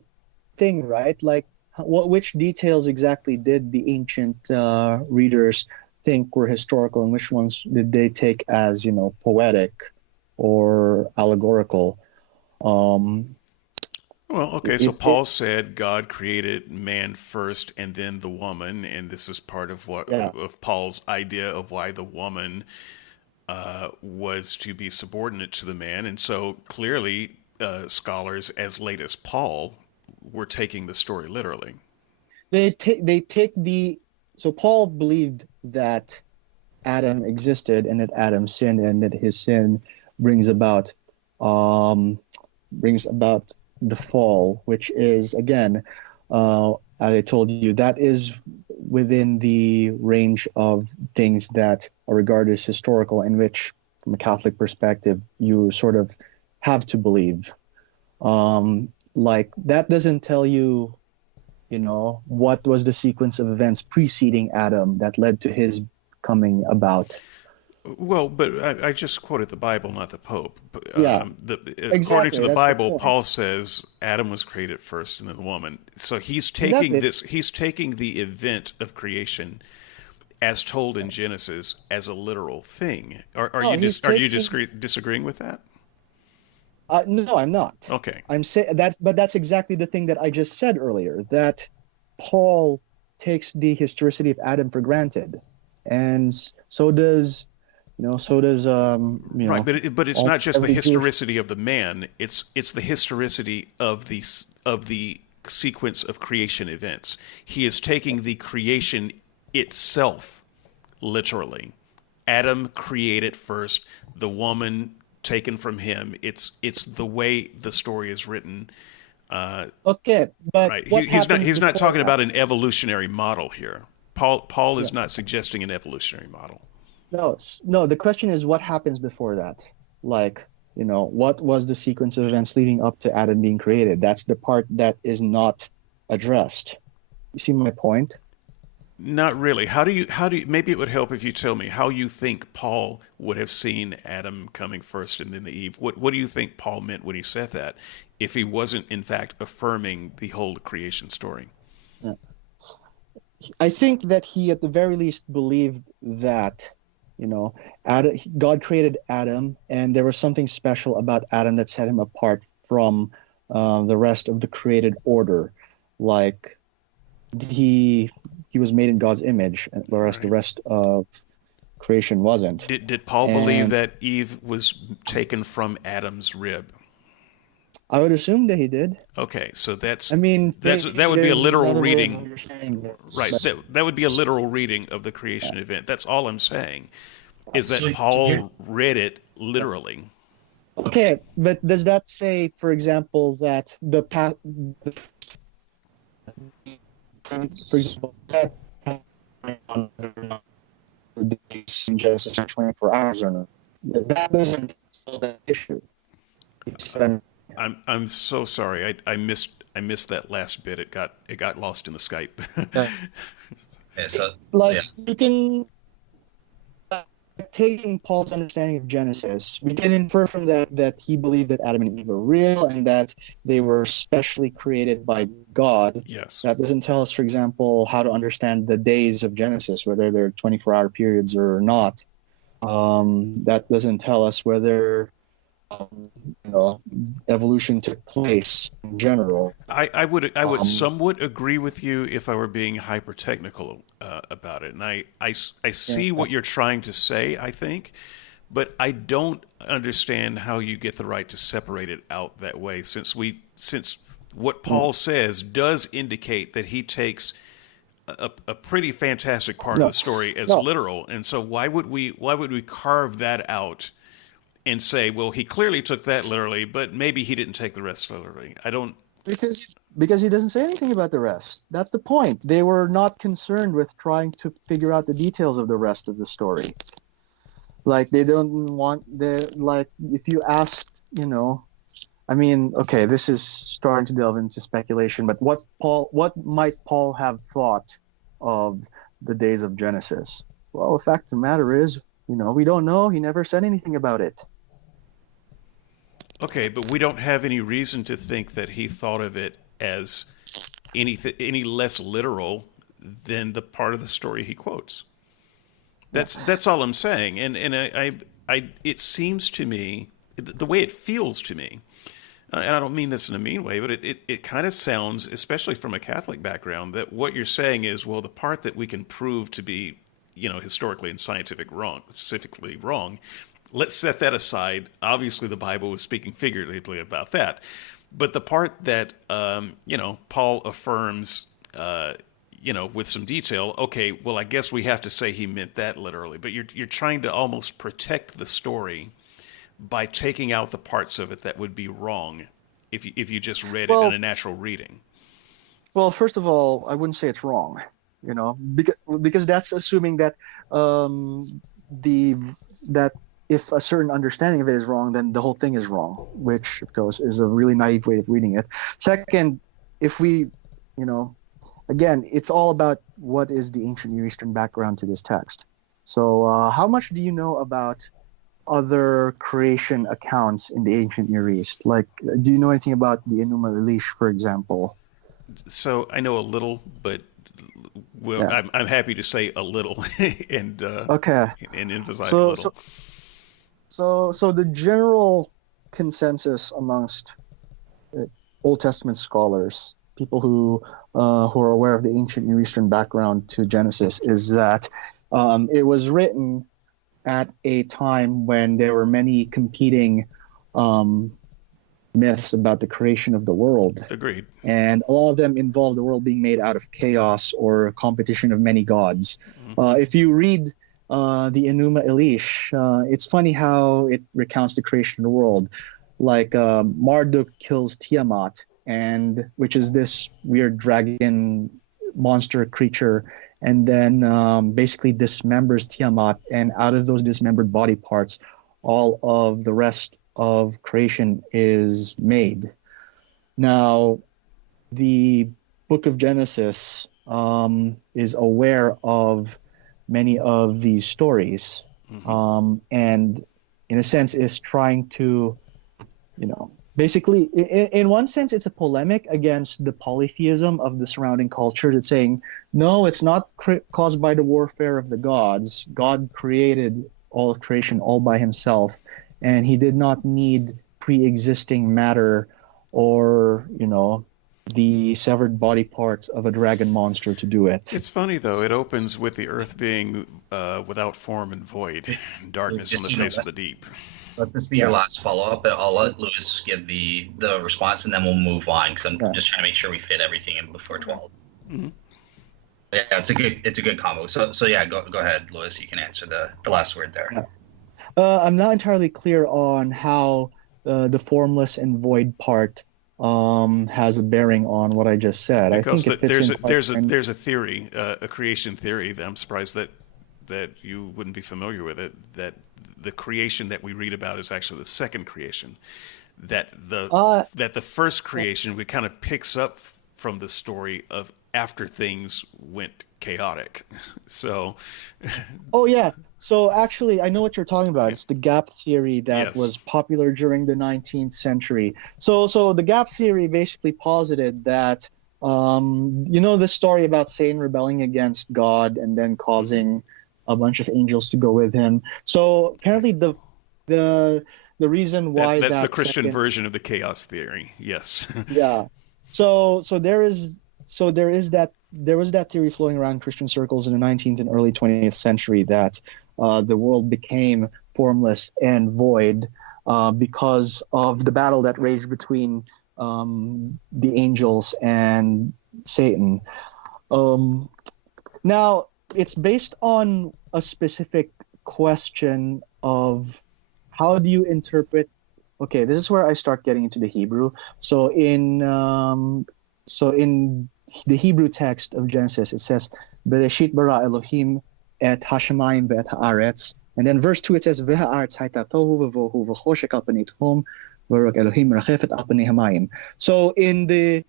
thing, right? Like, which details exactly did the ancient readers think were historical, and which ones did they take as, poetic or allegorical? Um, Well, okay, so it Paul said God created man first and then the woman, and this is part of what yeah, of Paul's idea of why the woman was to be subordinate to the man, and so clearly scholars as late as Paul were taking the story literally. they take the so Paul believed that Adam existed and that Adam sinned and that his sin brings about um, brings about the fall, which is again, as I told you, that is within the range of things that are regarded as historical, in which, from a Catholic perspective, you sort of have to believe. Like that doesn't tell you, what was the sequence of events preceding Adam that led to his coming about. Well, but I just quoted the Bible, not the Pope. Yeah, According to exactly. the That's the Bible, Paul point. says Adam was created first, and then the woman. So he's taking Exactly. this. He's taking the event of creation, as told in Genesis, as a literal thing. No, he's Are you taking. disagreeing with that? No, I'm not. Okay. I'm saying but that's exactly the thing that I just said earlier. That Paul takes the historicity of Adam for granted, and so does, Right, but it's not almost just the every Jewish. historicity of the man. It's the historicity of the sequence of creation events. He is taking the creation itself literally. Adam created first, the woman taken from him. It's the way the story is written. Okay, but Right. what happens He's not before talking that? about an evolutionary model here. Paul Yeah. is not suggesting an evolutionary model. No, no. The question is what happens before that? Like, what was the sequence of events leading up to Adam being created? That's the part that is not addressed. You see my point? Not really. How do you, maybe it would help if you tell me how you think Paul would have seen Adam coming first and then the Eve. What do you think Paul meant when he said that if he wasn't in fact affirming the whole creation story? Yeah. I think that he, at the very least, believed that, God created Adam, and there was something special about Adam that set him apart from the rest of the created order. Like he he was made in God's image, whereas the Right. rest of creation wasn't. Did Paul believe And that Eve was taken from Adam's rib? I would assume that he did. Okay, so I mean, that maybe would be a there's literal another way of reading. understanding this, Right. but That would be a literal reading of the yeah. creation event. That's all I'm saying, is that So here, Paul read it literally. Okay, but does that say, for example, that for example, that in Genesis 24 hours or not? That doesn't solve that issue. But I'm so sorry. I missed that last bit. It got lost in the Skype. uh, yeah, so like yeah, you can taking Paul's understanding of Genesis, we can infer from that he believed that Adam and Eve were real and that they were specially created by God. Yes. That doesn't tell us, for example, how to understand the days of Genesis, whether they're 24-hour periods or not. That doesn't tell us whether um, you know, evolution took place in general. I would Um, somewhat agree with you if I were being hyper technical about it, and I yeah, see what you're trying to say. I think, but I don't understand how you get the right to separate it out that way. Since what Paul says does indicate that he takes a pretty fantastic part of no, the story as no, literal, and so why would we carve that out and say, well, he clearly took that literally, but maybe he didn't take the rest literally. I don't. because he doesn't say anything about the rest. That's the point. They were not concerned with trying to figure out the details of the rest of the story. Like they don't want the like if you asked, I mean, okay, this is starting to delve into speculation, but what might Paul have thought of the days of Genesis? Well, the fact of the matter is, we don't know. He never said anything about it. Okay, but we don't have any reason to think that he thought of it as any less literal than the part of the story he quotes. Yeah. That's all I'm saying. And it seems to me the way it feels to me, and I don't mean this in a mean way, but it kind of sounds, especially from a Catholic background, that what you're saying is, well, the part that we can prove to be, historically and specifically wrong, let's set that aside. Obviously, the Bible was speaking figuratively about that, but the part that Paul affirms, with some detail. Okay, well, I guess we have to say he meant that literally, but you're trying to almost protect the story by taking out the parts of it that would be wrong if you just read it in Well, a natural reading. well, first of all, I wouldn't say it's wrong. because that's assuming that um, the that if a certain understanding of it is wrong, then the whole thing is wrong, which of course is a really naive way of reading it. Second, if we, you know, again, it's all about what is the ancient Near Eastern background to this text. So, how much do you know about other creation accounts in the ancient Near East? Like, do you know anything about the Enuma Elish, for example? So I know a little, but well, Yeah. I'm happy to say a little and Okay. and emphasize a So, little. so, so the general consensus amongst uh, Old Testament scholars, people who are aware of the ancient Near Eastern background to Genesis, is that it was written at a time when there were many competing um, myths about the creation of the world. Agreed. And a lot of them involve the world being made out of chaos or competition of many gods. If you read the Enuma Elish, it's funny how it recounts the creation of the world. Like Marduk kills Tiamat, and which is this weird dragon monster creature, and then basically dismembers Tiamat, and out of those dismembered body parts, all of the rest of creation is made. Now, the book of Genesis is aware of many of these stories, and in a sense is trying to, basically, in one sense, it's a polemic against the polytheism of the surrounding culture. That's saying, no, it's not caused by the warfare of the gods. God created all of creation all by himself, and he did not need pre-existing matter or, the severed body parts of a dragon monster to do it. It's funny though. It opens with the earth being without form and void, darkness on Just the face of the deep. let this be your Yeah. last follow up. I'll let Lewis give the response, and then we'll move on because I'm Yeah. just trying to make sure we fit everything in before 12. Mhm. Yeah, it's a good combo. So yeah, go ahead, Lewis. You can answer the last word there. Yeah. I'm not entirely clear on how the formless and void part has a bearing on what I just said. I Because think it fits in quite. there's a theory, a creation theory that I'm surprised that you wouldn't be familiar with it. That the creation that we read about is actually the second creation. That Uh, the first creation we kind of picks up from the story of after things went chaotic. So oh yeah. So actually, I know what you're talking about. It's the gap theory that yes, was popular during the 19th century. So the gap theory basically posited that the story about Satan rebelling against God and then causing a bunch of angels to go with him. So apparently the the reason why that's the that Christian second. version of the chaos theory. Yes. Yeah. So there was that theory flowing around Christian circles in the 19th and early 20th century that the world became formless and void because of the battle that raged between the angels and Satan. Um, Now, it's based on a specific question of how do you interpret. Okay, this is where I start getting into the Hebrew. So in the Hebrew text of Genesis, it says, "Bereshit bara Elohim et hashamayim ve'et haaretz," and then verse 2 it says, "V'ha'aretz hayta tohu v'vohu v'choshek al panei tehom v'rok Elohim rachefet al panei hamayim." So in the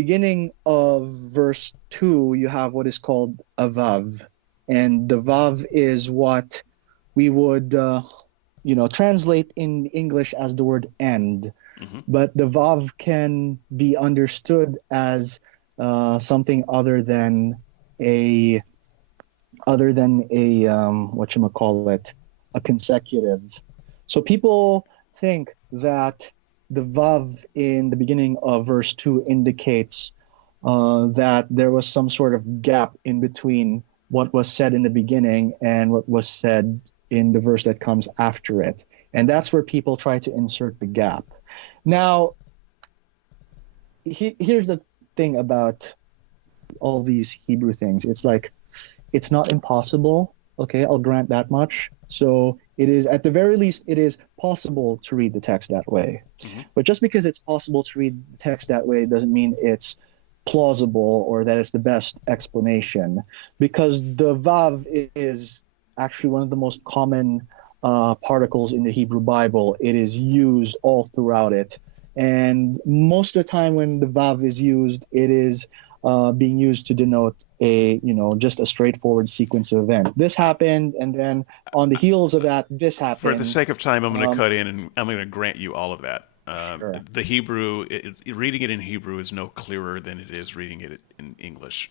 beginning of verse 2, you have what is called a vav, and the vav is what we would translate in English as the word end, Hmm. but the vav can be understood as something a what you call it, a consecutive. So people think that the vav in the beginning of verse 2 indicates that there was some sort of gap in between what was said in the beginning and what was said in the verse that comes after it. And that's where people try to insert the gap. Now, here's the thing about all these Hebrew things. It's like, it's not impossible. Okay, I'll grant that much. So it is, at the very least, it is possible to read the text that way. Hmm. But just because it's possible to read the text that way doesn't mean it's plausible or that is the best explanation, because the vav is actually one of the most common particles in the Hebrew Bible. It is used all throughout it. And most of the time when the vav is used, it is being used to denote just a straightforward sequence of events. This happened, and then on the heels of that, this For the happened. sake of time, I'm going to cut in and I'm going to grant you all of that. Sure. The Hebrew, reading it in Hebrew is no clearer than it is reading it in English.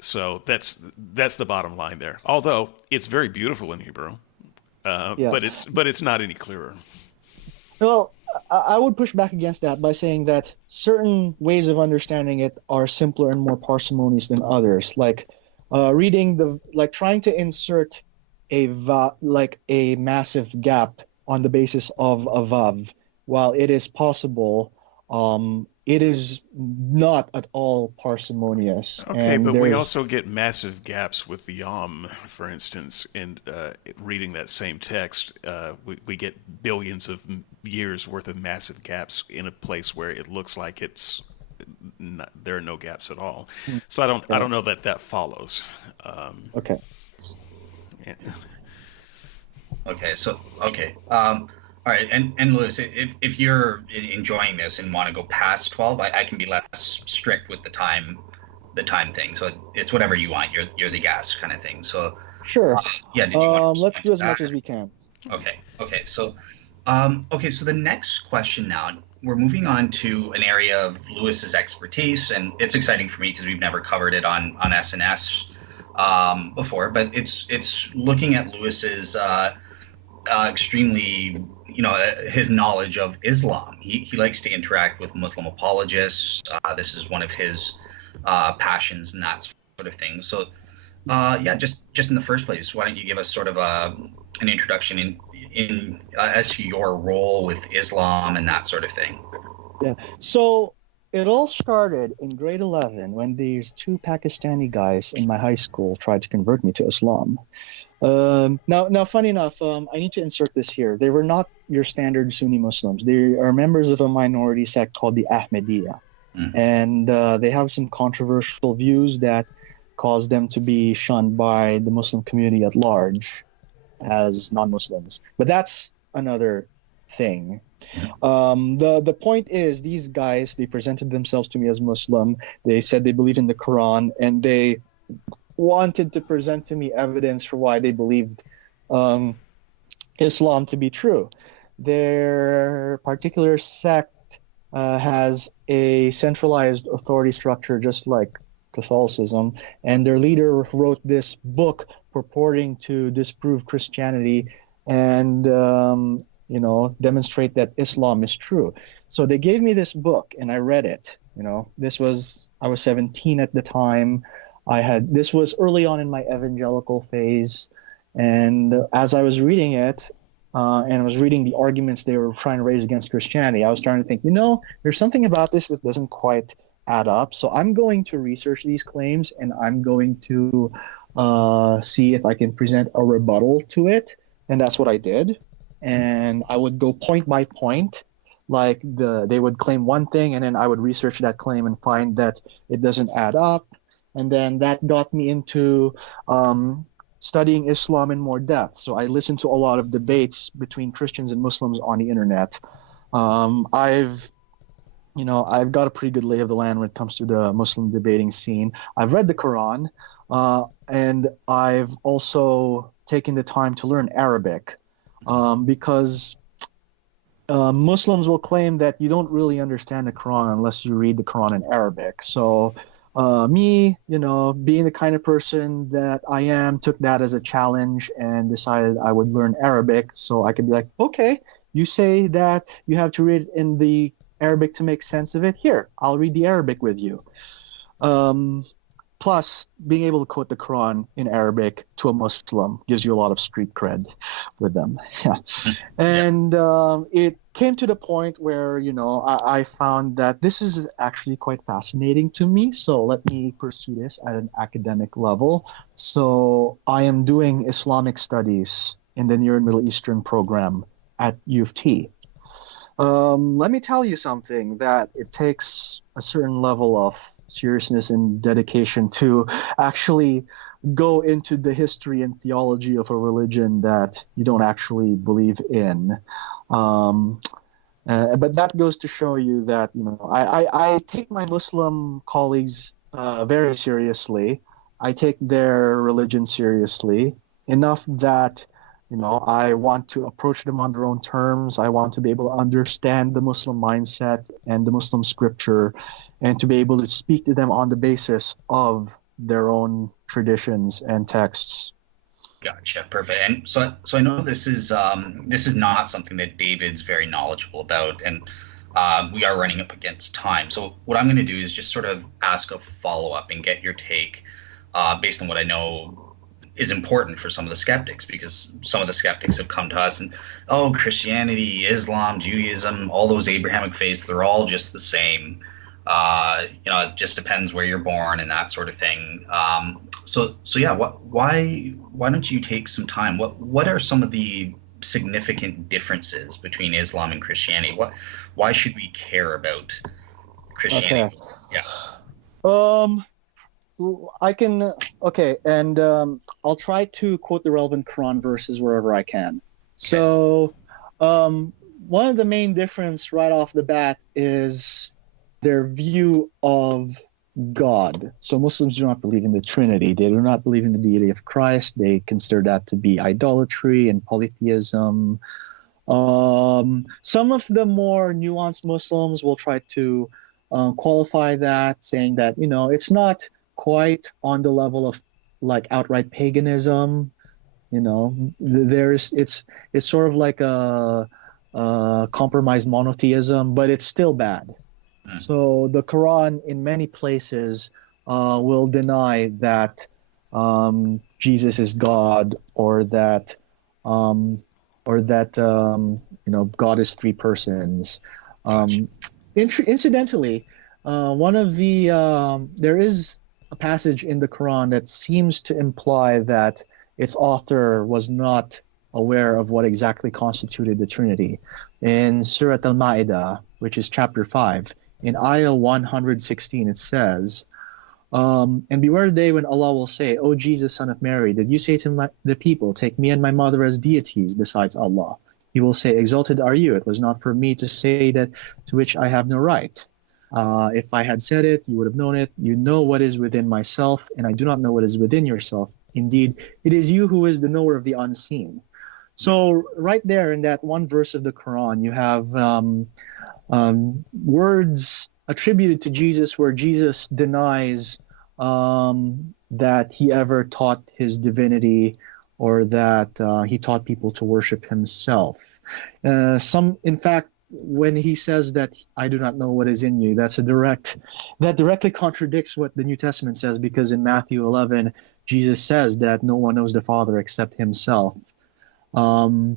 So that's the bottom line there. Although it's very beautiful in Hebrew, Yeah. but it's not any clearer. Well, I would push back against that by saying that certain ways of understanding it are simpler and more parsimonious than others. Like trying to insert a massive gap on the basis of a vav. While it is possible, it is not at all parsimonious. Okay, And but we there's also get massive gaps with the Yom, for instance, in reading that same text. We get billions of years worth of massive gaps in a place where it looks like there are no gaps at all. So I don't know that follows. okay. Yeah. Okay. All right, and Lewis, if you're enjoying this and want to go past 12, I can be less strict with the time thing. So it's whatever you want. You're the gas kind of thing. So Sure. yeah, did you want to Let's do as that? much as we can. Okay. So so the next question now, we're moving on to an area of Lewis's expertise, and it's exciting for me because we've never covered it on SNS before, but it's looking at Lewis's extremely, his knowledge of Islam. He likes to interact with Muslim apologists. This is one of his passions and that sort of thing. So, just in the first place, why don't you give us sort of an introduction in as to your role with Islam and that sort of thing? Yeah. So it all started in grade 11 when these two Pakistani guys in my high school tried to convert me to Islam. Now, funny enough, I need to insert this here. They were not your standard Sunni Muslims. They are members of a minority sect called the Ahmadiyya. And they have some controversial views that cause them to be shunned by the Muslim community at large as non-Muslims. But that's another thing. The point is, these guys, they presented themselves to me as Muslim. They said they believed in the Quran, and they wanted to present to me evidence for why they believed Islam to be true. Their particular sect has a centralized authority structure, just like Catholicism, and their leader wrote this book purporting to disprove Christianity and demonstrate that Islam is true. So they gave me this book, and I read it. I was 17 at the time. This was early on in my evangelical phase, and as I was reading it, and I was reading the arguments they were trying to raise against Christianity, I was starting to think, there's something about this that doesn't quite add up. So I'm going to research these claims, and I'm going to see if I can present a rebuttal to it, and that's what I did. And I would go point by point. Like they would claim one thing, and then I would research that claim and find that it doesn't add up. And then that got me into studying Islam in more depth. So I listened to a lot of debates between Christians and Muslims on the internet. I've got a pretty good lay of the land when it comes to the Muslim debating scene. I've read the Quran, and I've also taken the time to learn Arabic, because Muslims will claim that you don't really understand the Quran unless you read the Quran in Arabic. So me, being the kind of person that I am, took that as a challenge and decided I would learn Arabic so I could be like, okay, you say that you have to read in the Arabic to make sense of it. Here, I'll read the Arabic with you. Plus, being able to quote the Quran in Arabic to a Muslim gives you a lot of street cred with them. And it came to the point where, I found that this is actually quite fascinating to me. So let me pursue this at an academic level. So I am doing Islamic studies in the Near and Middle Eastern program at U of T. Let me tell you something that it takes a certain level of seriousness and dedication to actually go into the history and theology of a religion that you don't actually believe in. Um, but that goes to show you that, I take my Muslim colleagues very seriously. I take their religion seriously enough that, I want to approach them on their own terms. I want to be able to understand the Muslim mindset and the Muslim scripture, and to be able to speak to them on the basis of their own traditions and texts. Gotcha, perfect. And so I know this is not something that David's very knowledgeable about, and we are running up against time. So what I'm going to do is just sort of ask a follow up and get your take, based on what I know is important for some of the skeptics, because some of the skeptics have come to us and, oh, Christianity, Islam, Judaism, all those Abrahamic faiths, they're all just the same. It just depends where you're born and that sort of thing. So yeah, why don't you take some time? What are some of the significant differences between Islam and Christianity? Why should we care about Okay. Christianity? Yeah. Um, I can, okay, and I'll try to quote the relevant Quran verses wherever I can. Okay. So, one of the main difference right off the bat is their view of God. So Muslims do not believe in the Trinity. They do not believe in the deity of Christ. They consider that to be idolatry and polytheism. Some of the more nuanced Muslims will try to qualify that, saying that it's not quite on the level of like outright paganism. There's it's sort of like a compromised monotheism, but it's still bad. Mm. So the Quran, in many places, will deny that Jesus is God, um, or that God is three persons. Gotcha. Incidentally, one of the there is a passage in the Quran that seems to imply that its author was not aware of what exactly constituted the Trinity. In Surah Al-Ma'idah, which is chapter 5, in Ayah 116, it says, and beware the day when Allah will say, O Jesus, son of Mary, did you say to the people, take me and my mother as deities besides Allah? He will say, exalted are you. It was not for me to say that to which I have no right. If I had said it, you would have known it. You know what is within myself, and I do not know what is within yourself. Indeed, it is you who is the knower of the unseen. So right there in that one verse of the Quran, you have words attributed to Jesus where Jesus denies that he ever taught his divinity, or that he taught people to worship himself. In fact, when he says that I do not know what is in you, that directly contradicts what the New Testament says, because in Matthew 11, Jesus says that no one knows the Father except himself. Um,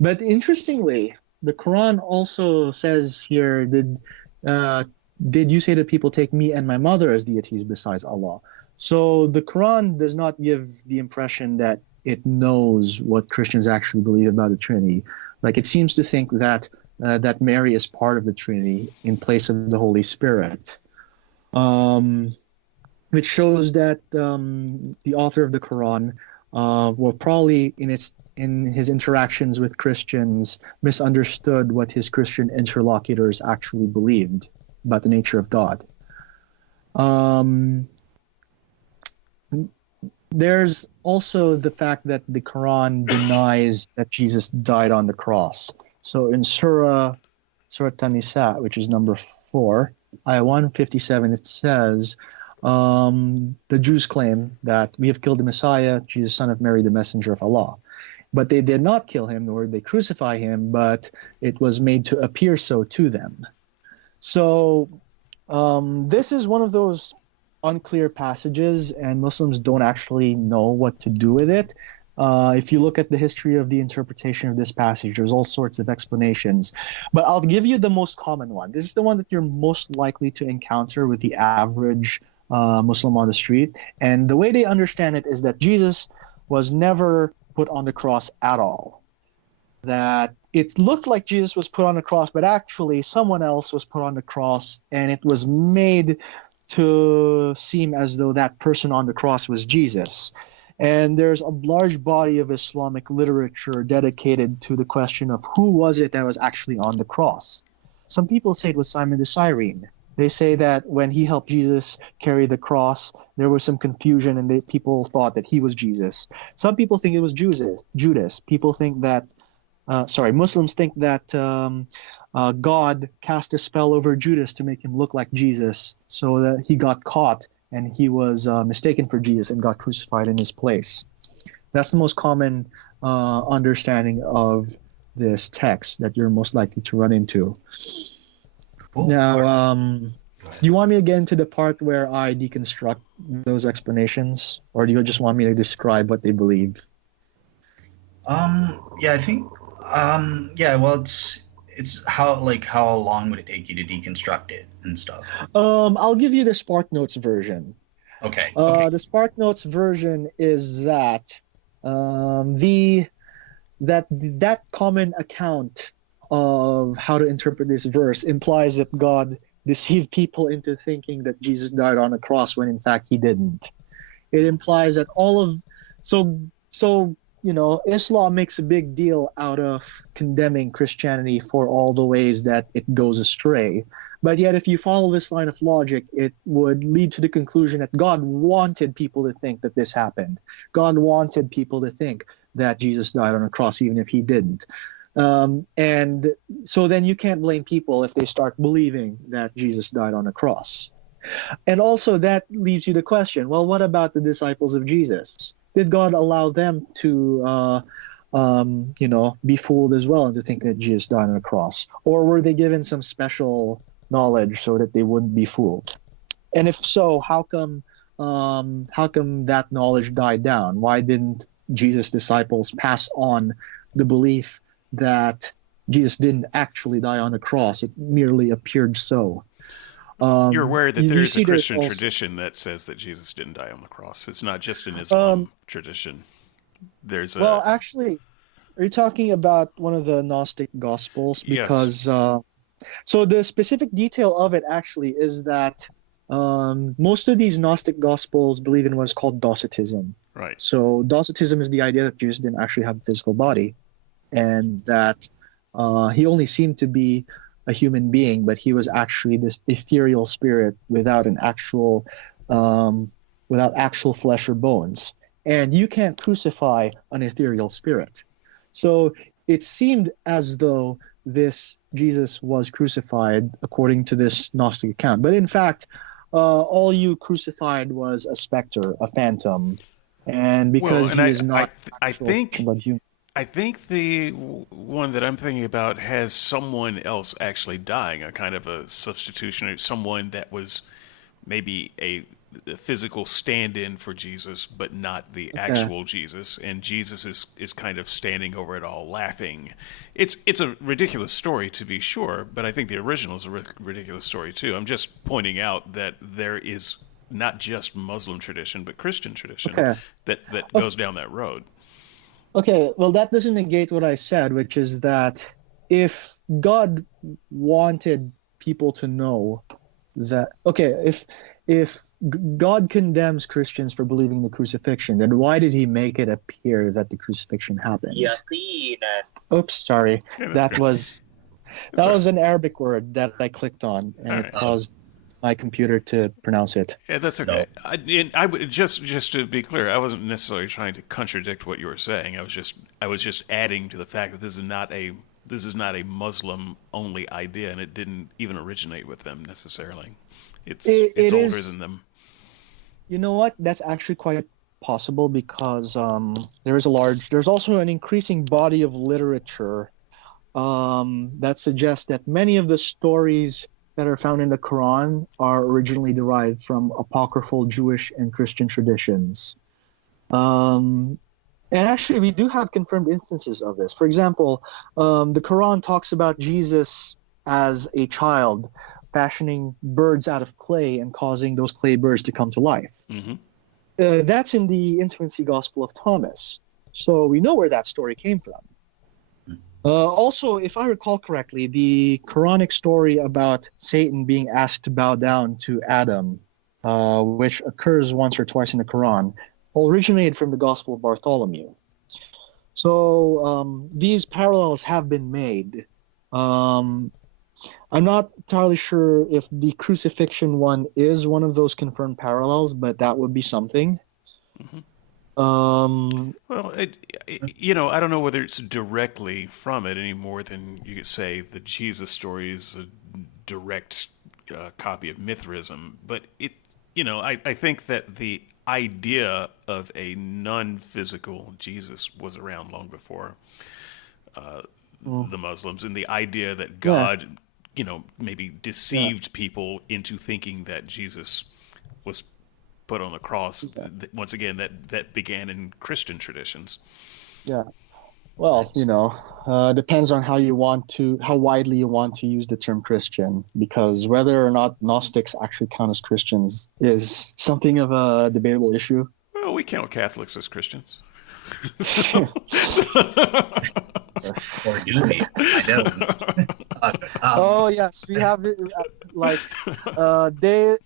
but interestingly, the Quran also says here, did you say that people take me and my mother as deities besides Allah? So the Quran does not give the impression that it knows what Christians actually believe about the Trinity. Like, it seems to think that that Mary is part of the Trinity in place of the Holy Spirit, which shows that the author of the Quran will probably in his interactions with Christians misunderstood what his Christian interlocutors actually believed about the nature of God. There's also the fact that the Quran denies that Jesus died on the cross. So in Surah An-Nisa, which is number 4, ayah 157, it says, the Jews claim that we have killed the Messiah, Jesus, son of Mary, the messenger of Allah. But they did not kill him, nor did they crucify him, but it was made to appear so to them. So this is one of those unclear passages, and Muslims don't actually know what to do with it. If you look at the history of the interpretation of this passage, there's all sorts of explanations. But I'll give you the most common one. This is the one that you're most likely to encounter with the average Muslim on the street. And the way they understand it is that Jesus was never put on the cross at all. that it looked like Jesus was put on the cross, but actually someone else was put on the cross, and it was made to seem as though that person on the cross was Jesus. And there's a large body of Islamic literature dedicated to the question of who was it that was actually on the cross. Some people say it was Simon the Cyrene. They say that when he helped Jesus carry the cross, there was some confusion and people thought that he was Jesus. Some people think it was Judas. People think that, Muslims think that God cast a spell over Judas to make him look like Jesus, so that he got caught and he was mistaken for Jesus and got crucified in his place. That's the most common understanding of this text that you're most likely to run into. Cool. Now, do you want me to get into the part where I deconstruct those explanations, or do you just want me to describe what they believe? Yeah, I think, yeah, well, it's how long would it take you to deconstruct it and stuff? I'll give you the Spark Notes version. Okay. The Spark Notes version is that the that common account of how to interpret this verse implies that God deceived people into thinking that Jesus died on a cross when in fact he didn't. It implies that Islam makes a big deal out of condemning Christianity for all the ways that it goes astray. But yet, if you follow this line of logic, it would lead to the conclusion that God wanted people to think that this happened. God wanted people to think that Jesus died on a cross, even if he didn't. And so then you can't blame people if they start believing that Jesus died on a cross. And also that leaves you the question, well, what about the disciples of Jesus? Did God allow them to, be fooled as well and to think that Jesus died on a cross? Or were they given some special knowledge so that they wouldn't be fooled? And if so, how come that knowledge died down? Why didn't Jesus' disciples pass on the belief that Jesus didn't actually die on a cross? It merely appeared so. You're aware that there is a Christian also, tradition that says that Jesus didn't die on the cross. It's not just an Islam tradition. There's a well, actually, are you talking about one of the Gnostic Gospels? Because yes. so the specific detail of it actually is that most of these Gnostic Gospels believe in what's called Docetism. Right. So Docetism is the idea that Jesus didn't actually have a physical body, and that he only seemed to be a human being, but he was actually this ethereal spirit without actual flesh or bones. And you can't crucify an ethereal spirit. So it seemed as though this Jesus was crucified according to this Gnostic account. But in fact, all you crucified was a specter, a phantom. And because he is not I actual, think but human. I think the one that I'm thinking about has someone else actually dying, a kind of a substitution, or someone that was maybe a physical stand-in for Jesus, but not the Okay. actual Jesus, and Jesus is kind of standing over it all, laughing. It's a ridiculous story to be sure, but I think the original is a ridiculous story too. I'm just pointing out that there is not just Muslim tradition, but Christian tradition Okay. that goes down that road. Okay, well, that doesn't negate what I said, which is that if God wanted people to know that, okay, if God condemns Christians for believing the crucifixion, then why did he make it appear that the crucifixion happened? Oops, sorry. Yeah, that's That good. was That's that all right. was an Arabic word that I clicked on, All and it right. caused my computer to pronounce it. Yeah, that's No. okay. I would just to be clear, I wasn't necessarily trying to contradict what you were saying. I was just adding to the fact that this is not a Muslim only idea, and it didn't even originate with them necessarily. It's It older is, than them. you know what? That's actually quite possible because there's also an increasing body of literature that suggests that many of the stories that are found in the Quran are originally derived from apocryphal Jewish and Christian traditions. Um, and actually, we do have confirmed instances of this. For example, the Quran talks about Jesus as a child fashioning birds out of clay and causing those clay birds to come to life. Hmm. That's in the infancy Gospel of Thomas. So we know where that story came from. Also, if I recall correctly, the Quranic story about Satan being asked to bow down to Adam, which occurs once or twice in the Quran, originated from the Gospel of Bartholomew. So these parallels have been made. Um, I'm not entirely sure if the crucifixion one is one of those confirmed parallels, but that would be something. Hmm. Um, Well, I don't know whether it's directly from it any more than you could say the Jesus story is a direct copy of Mithraism. But I think that the idea of a non-physical Jesus was around long before uh, mm, the Muslims, and the idea that yeah, God, maybe yeah, deceived people into thinking that Jesus was put on the cross. yeah, Once again, that began in Christian traditions. yeah. Well, depends on how widely you want to use the term Christian, because whether or not Gnostics actually count as Christians is something of a debatable issue. Well, we count Catholics as Christians. so, so Or do we? I don't. Oh yes, we have like they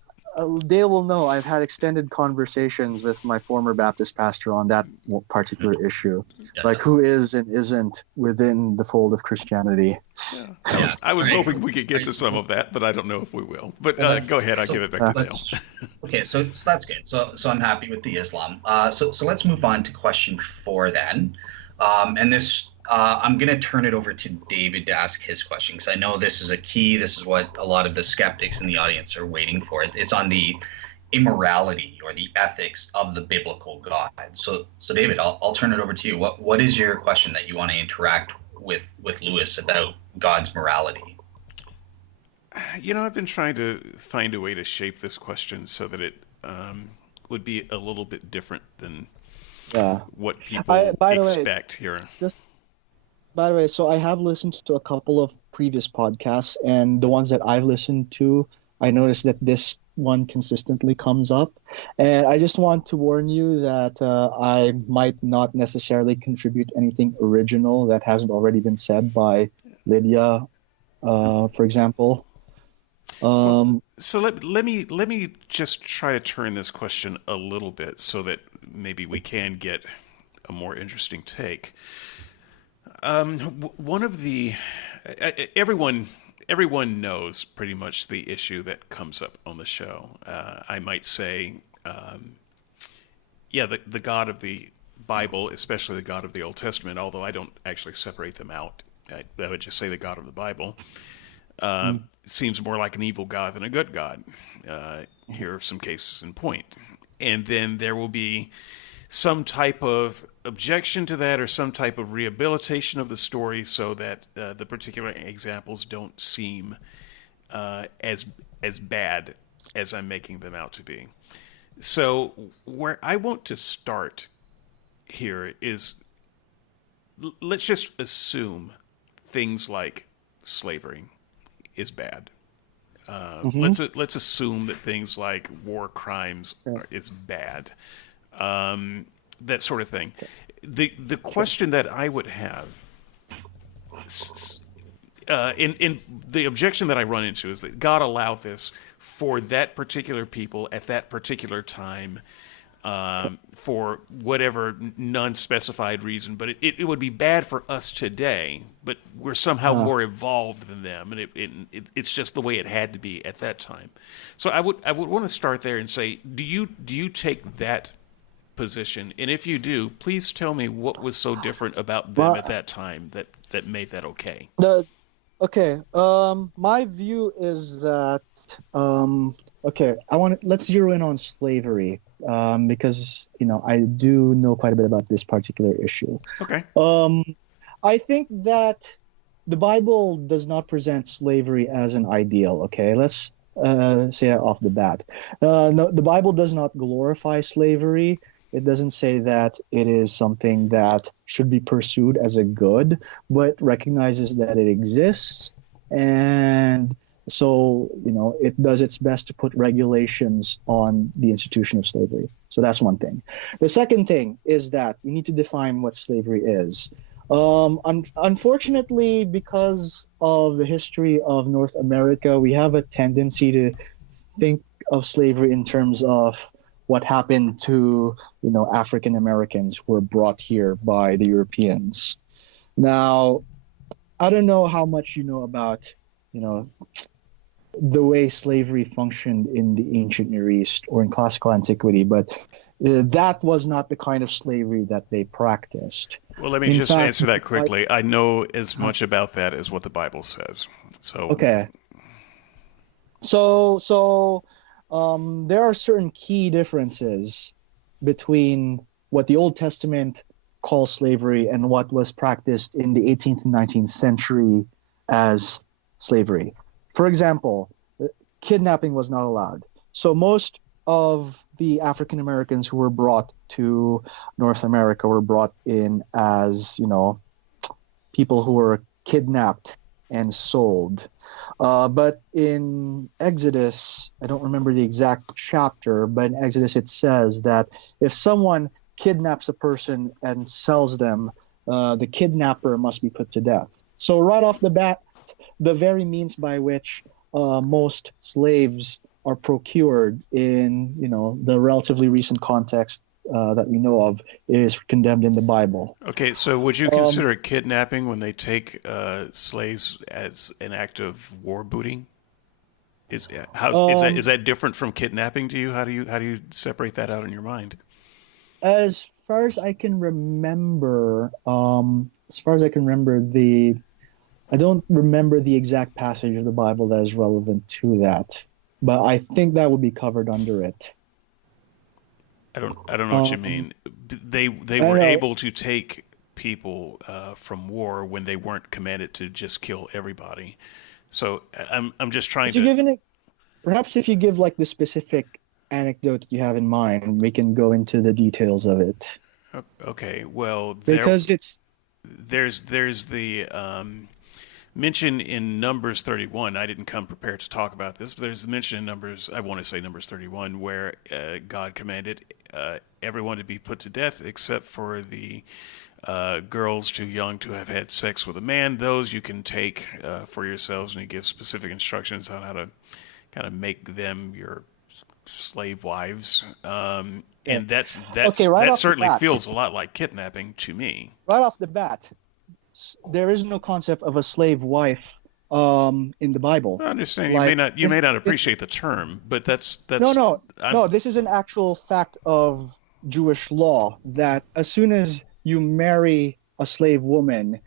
they will know I've had extended conversations with my former Baptist pastor on that particular issue, like Yeah. who is and isn't within the fold of Christianity. yeah, Yeah. I All was right. hoping we could get Right. to some of that, but I don't know if we will. But Well, go ahead. I'll give it back to Dale. let's okay. So that's good. So I'm happy with the Islam. So let's move on to question 4 then. And this I'm gonna turn it over to David to ask his question because I know this is a key. This is what a lot of the skeptics in the audience are waiting for. It's on the immorality or the ethics of the biblical God. So David, I'll turn it over to you. What is your question that you want to interact with Lewis about God's morality? I've been trying to find a way to shape this question so that it would be a little bit different than Yeah. what people By the way, expect here. just by the way, so I have listened to a couple of previous podcasts, and the ones that I've listened to, I noticed that this one consistently comes up. And I just want to warn you that I might not necessarily contribute anything original that hasn't already been said by Lydia, for example. Well, Um, so let me just try to turn this question a little bit so that maybe we can get a more interesting take. One of the everyone knows pretty much the issue that comes up on the show. I might say, yeah, the God of the Bible, especially the God of the Old Testament, although I don't actually separate them out. I would just say the God of the Bible seems more like an evil God than a good God. Here are some cases in point. And then there will be some type of objection to that or some type of rehabilitation of the story so that the particular examples don't seem as bad as I'm making them out to be. So where I want to start here is let's just assume things like slavery is bad. mhm. Let's assume that things like war crimes Yeah, is bad. That sort of thing. The sure. question that I would have, in the objection that I run into is that God allowed this for that particular people at that particular time, for whatever non-specified reason. But it would be bad for us today. But we're somehow Uh, more evolved than them, and it's just the way it had to be at that time. So I would want to start there and say, do you take that position? And if you do, please tell me what was so different about them at but that time that made that okay. the Okay. My view is that okay, let's zero in on slavery, because I do know quite a bit about this particular issue. Okay. Um, I think that the Bible does not present slavery as an ideal. Okay, let's say that off the bat. No, the Bible does not glorify slavery. It doesn't say that it is something that should be pursued as a good, but recognizes that it exists. And so, it does its best to put regulations on the institution of slavery. So that's one thing. The second thing is that we need to define what slavery is. Unfortunately, because of the history of North America, we have a tendency to think of slavery in terms of what happened to, African Americans who were brought here by the Europeans. Now, I don't know how much you know about, you know, the way slavery functioned in the ancient Near East or in classical antiquity, but that was not the kind of slavery that they practiced. Well, let me In just fact, answer that I, quickly. I know as much about that as what the Bible says. So, okay, there are certain key differences between what the Old Testament calls slavery and what was practiced in the 18th and 19th century as slavery. For example, kidnapping was not allowed. So most of the African Americans who were brought to North America were brought in as, people who were kidnapped and sold. But in Exodus, I don't remember the exact chapter, but in Exodus it says that if someone kidnaps a person and sells them, the kidnapper must be put to death. So right off the bat, the very means by which most slaves are procured in, the relatively recent context that we know of is condemned in the Bible. okay, so would you Um, consider kidnapping when they take slaves as an act of war booting? Is um, that different from kidnapping to you? How do you separate that out in your mind? as far as I can remember, the I don't remember the exact passage of the Bible that is relevant to that, but I think that would be covered under it. I don't know what you Um, mean. They I don't were know able to take people from war when they weren't commanded to just kill everybody. So I'm just trying if you to. give it, perhaps if you give like the specific anecdote you have in mind, we can go into the details of it Okay, well because it's there's the mention in Numbers 31. I didn't come prepared to talk about this, but there's the mention in Numbers. I want to say Numbers 31, where God commanded everyone to be put to death except for the girls too young to have had sex with a man. Those you can take for yourselves, and He gives specific instructions on how to kind of make them your slave wives. okay. And that's Okay, that's that certainly feels a lot like kidnapping to me. right off the bat, there is no concept of a slave wife in the Bible. I understand Like you may not appreciate the term, but no, that's no, I'm no. This is an actual fact of Jewish law that as soon as you marry a slave woman,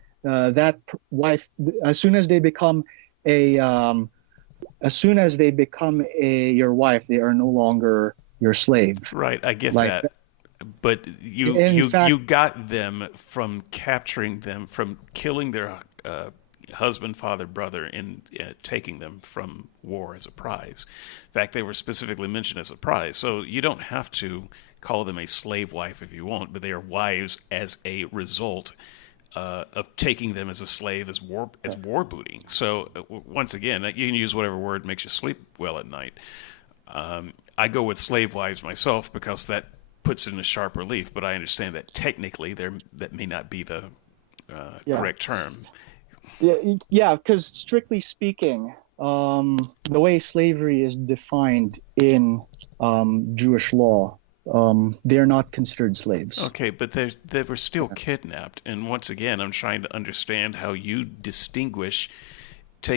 wife, as soon as they become a, as soon as they become your wife, they are no longer your slave. right. I get Like, that, but in you fact, got them from capturing them, from killing their husband, father, brother, and taking them from war as a prize. In fact, they were specifically mentioned as a prize, so you don't have to call them a slave wife if you want, but they are wives as a result of taking them as a slave as war booting. So once again, you can use whatever word makes you sleep well at night. I go with slave wives myself because that puts it in a sharp relief, but I understand that technically that may not be the yeah, correct term. yeah, yeah. Because strictly speaking, the way slavery is defined in Jewish law, they're not considered slaves. Okay, but they were still kidnapped, and once again, I'm trying to understand how you distinguish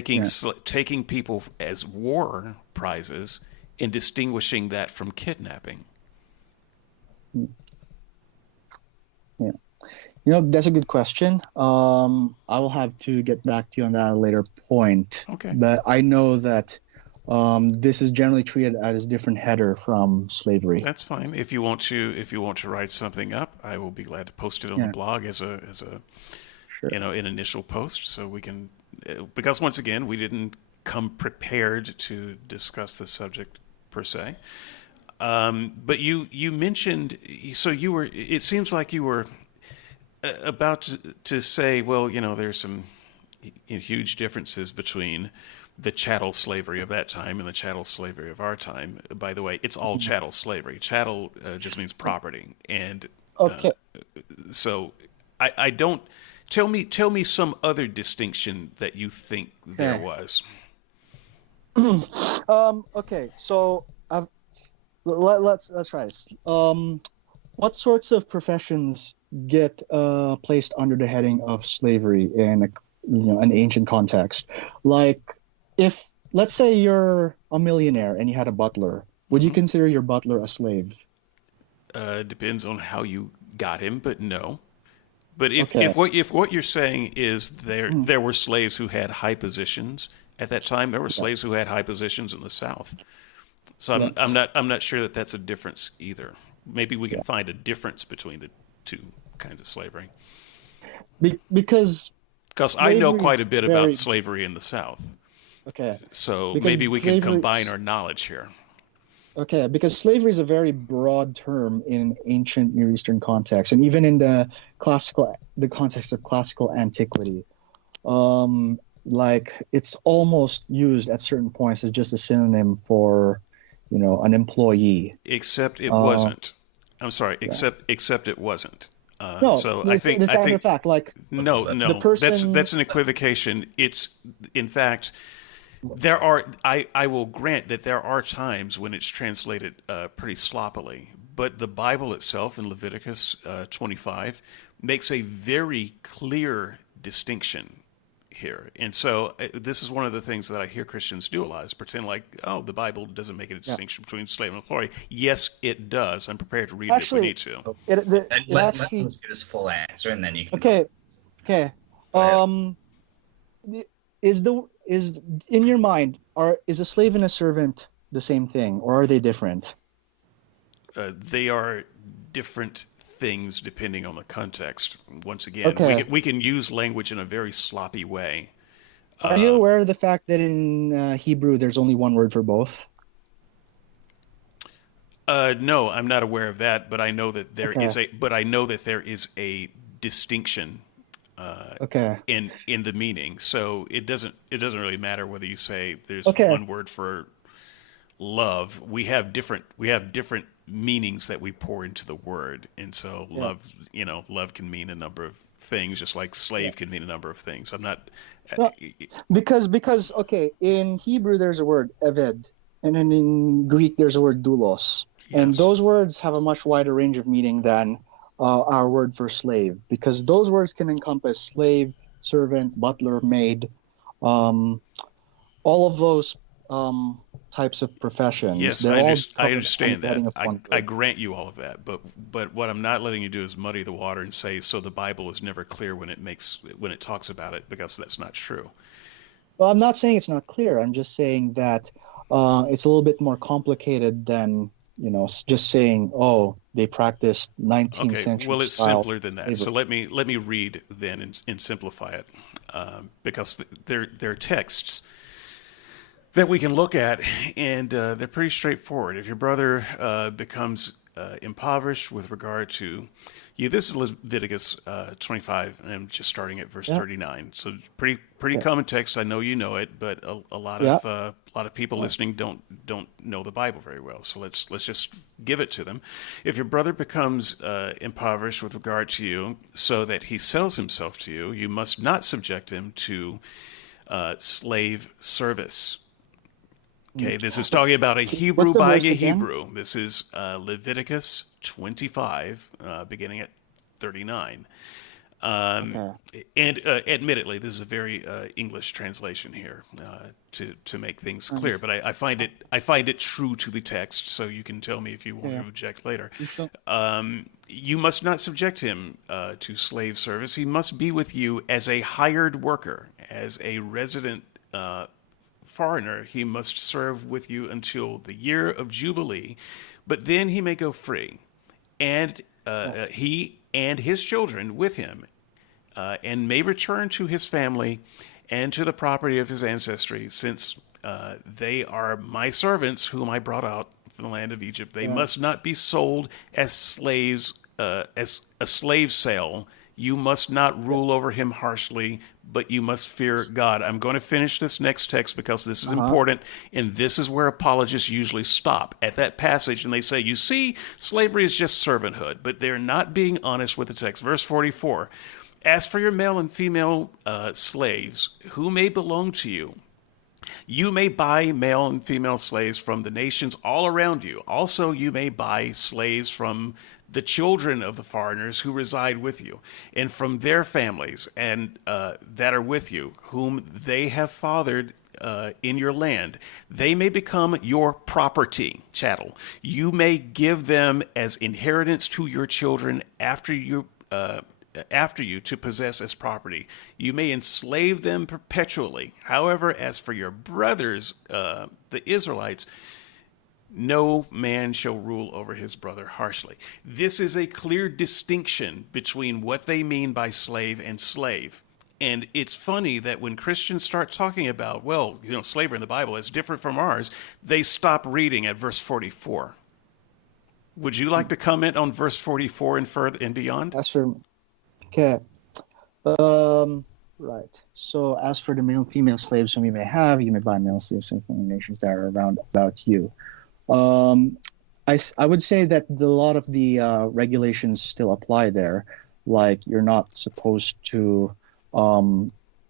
Yeah. taking people as war prizes and distinguishing that from kidnapping. Yeah. That's a good question. I will have to get back to you on that at a later point. Okay. But I know that this is generally treated as a different header from slavery. That's fine. If you want to write something up, I will be glad to post it on the Yeah, blog as a sure. an initial post, so we can because once again we didn't come prepared to discuss the subject per se. But you mentioned, so you were, it seems like you were about to say, well, there's some huge differences between the chattel slavery of that time and the chattel slavery of our time. By the way, it's all chattel slavery. Chattel just means property, and uh, Okay. so I don't Tell me some other distinction that you think there Okay. was. Okay. So let's try this. What sorts of professions get placed under the heading of slavery in an ancient context? Like, if let's say you're a millionaire and you had a butler, would you consider your butler a slave? Depends on how you got him, but no. But Okay. if what you're saying is Mm, there were slaves who had high positions at that time, there were yeah. slaves who had high positions in the South. So Yeah. I'm not sure that that's a difference either. Maybe we can Yeah. find a difference between the two kinds of slavery. Because Because I know slavery quite is a bit about very slavery in the South. okay. So Because maybe we can slavery combine our knowledge here. Okay, because slavery is a very broad term in ancient Near Eastern context, and even in the context of classical antiquity. Like it's almost used at certain points as just a synonym for, an employee. Except it Uh, wasn't. I'm sorry. yeah. Except it wasn't. No, So it's I a matter of think fact. Like no, the no. person, That's an equivocation. It's in fact there are. I will grant that there are times when it's translated pretty sloppily, but the Bible itself in Leviticus 25 makes a very clear distinction here. And so this is one of the things that I hear Christians do a lot is pretend like, oh, the Bible doesn't make a yeah. distinction between slave and employee. Yes, it does. I'm prepared to read it if we Actually, need to. it Let actually. Lewis get his full answer, and then you can Okay, okay. go ahead. Is in your mind is a slave and a servant the same thing, or are they different? They are different things depending on the context. Once again, Okay. we can use language in a very sloppy way. Are you aware of the fact that in Hebrew there's only one word for both? No, I'm not aware of that, but Okay. I know that there is a distinction Okay. in the meaning. So it doesn't really matter whether you say there's Okay. one word for love. We have different meanings that we pour into the word, and so Yeah. love can mean a number of things, just like Yeah. slave can mean a number of things. I'm not. No, because okay, in Hebrew there's a word eved, and then in Greek there's a word doulos, and Yes. those words have a much wider range of meaning than our word for slave, because those words can encompass slave, servant, butler, maid, um, all of those types of professions. Yes, They're all I covered under understand the that. heading of one I word. grant you all of that, but what I'm not letting you do is muddy the water and say so the Bible is never clear when it talks about it because that's not true. Well, I'm not saying it's not clear. I'm just saying that it's a little bit more complicated than, just saying, oh, they practiced 19th Okay, century well, it's style simpler than that. So slavery. let me read then and simplify it, because there are texts that we can look at, and they're pretty straightforward. If your brother becomes impoverished with regard to you, this is Leviticus 25, and I'm just starting at verse Yeah. 39. So pretty Okay. common text. I know you know it, but Yeah. a lot of people Yeah. listening don't know the Bible very well. So let's just give it to them. If your brother becomes impoverished with regard to you, so that he sells himself to you, you must not subject him to slave service. Okay, Mm. this is talking about a What's Hebrew the buying verse a again? Hebrew. This is Leviticus 25, beginning at 39. Um, Okay. and admittedly, this is a very English translation here to make things Um, clear. But I find it true to the text, so you can tell me if you want to yeah. object later. You show- You must not subject him to slave service. He must be with you as a hired worker, as a resident foreigner. He must serve with you until the year of Jubilee, but then he may go free, and yeah. he and his children with him, and may return to his family and to the property of his ancestry, since they are my servants whom I brought out from the land of Egypt. They Yeah. must not be sold as slaves, as a slave sale. You must not rule over him harshly, but you must fear God. I'm going to finish this next text because this is Uh-huh. important, and this is where apologists usually stop at that passage and they say, you see, slavery is just servanthood, but they're not being honest with the text. Verse 44. As for your male and female slaves who may belong to you, you may buy male and female slaves from the nations all around you. Also, you may buy slaves from the children of the foreigners who reside with you, and from their families and that are with you, whom they have fathered in your land. They may become your property, chattel. You may give them as inheritance to your children after you to possess as property. You may enslave them perpetually. However, as for your brothers, the Israelites, no man shall rule over his brother harshly. This is a clear distinction between what they mean by slave and slave. And it's funny that when Christians start talking about, well, slavery in the Bible is different from ours, they stop reading at verse 44. Would you like to comment on verse 44 and further and beyond? As for Okay. Right. So as for the male and female slaves whom you may have, you may buy male slaves from the nations that are around about you. I would say that a lot of the regulations still apply there. Like you're not supposed to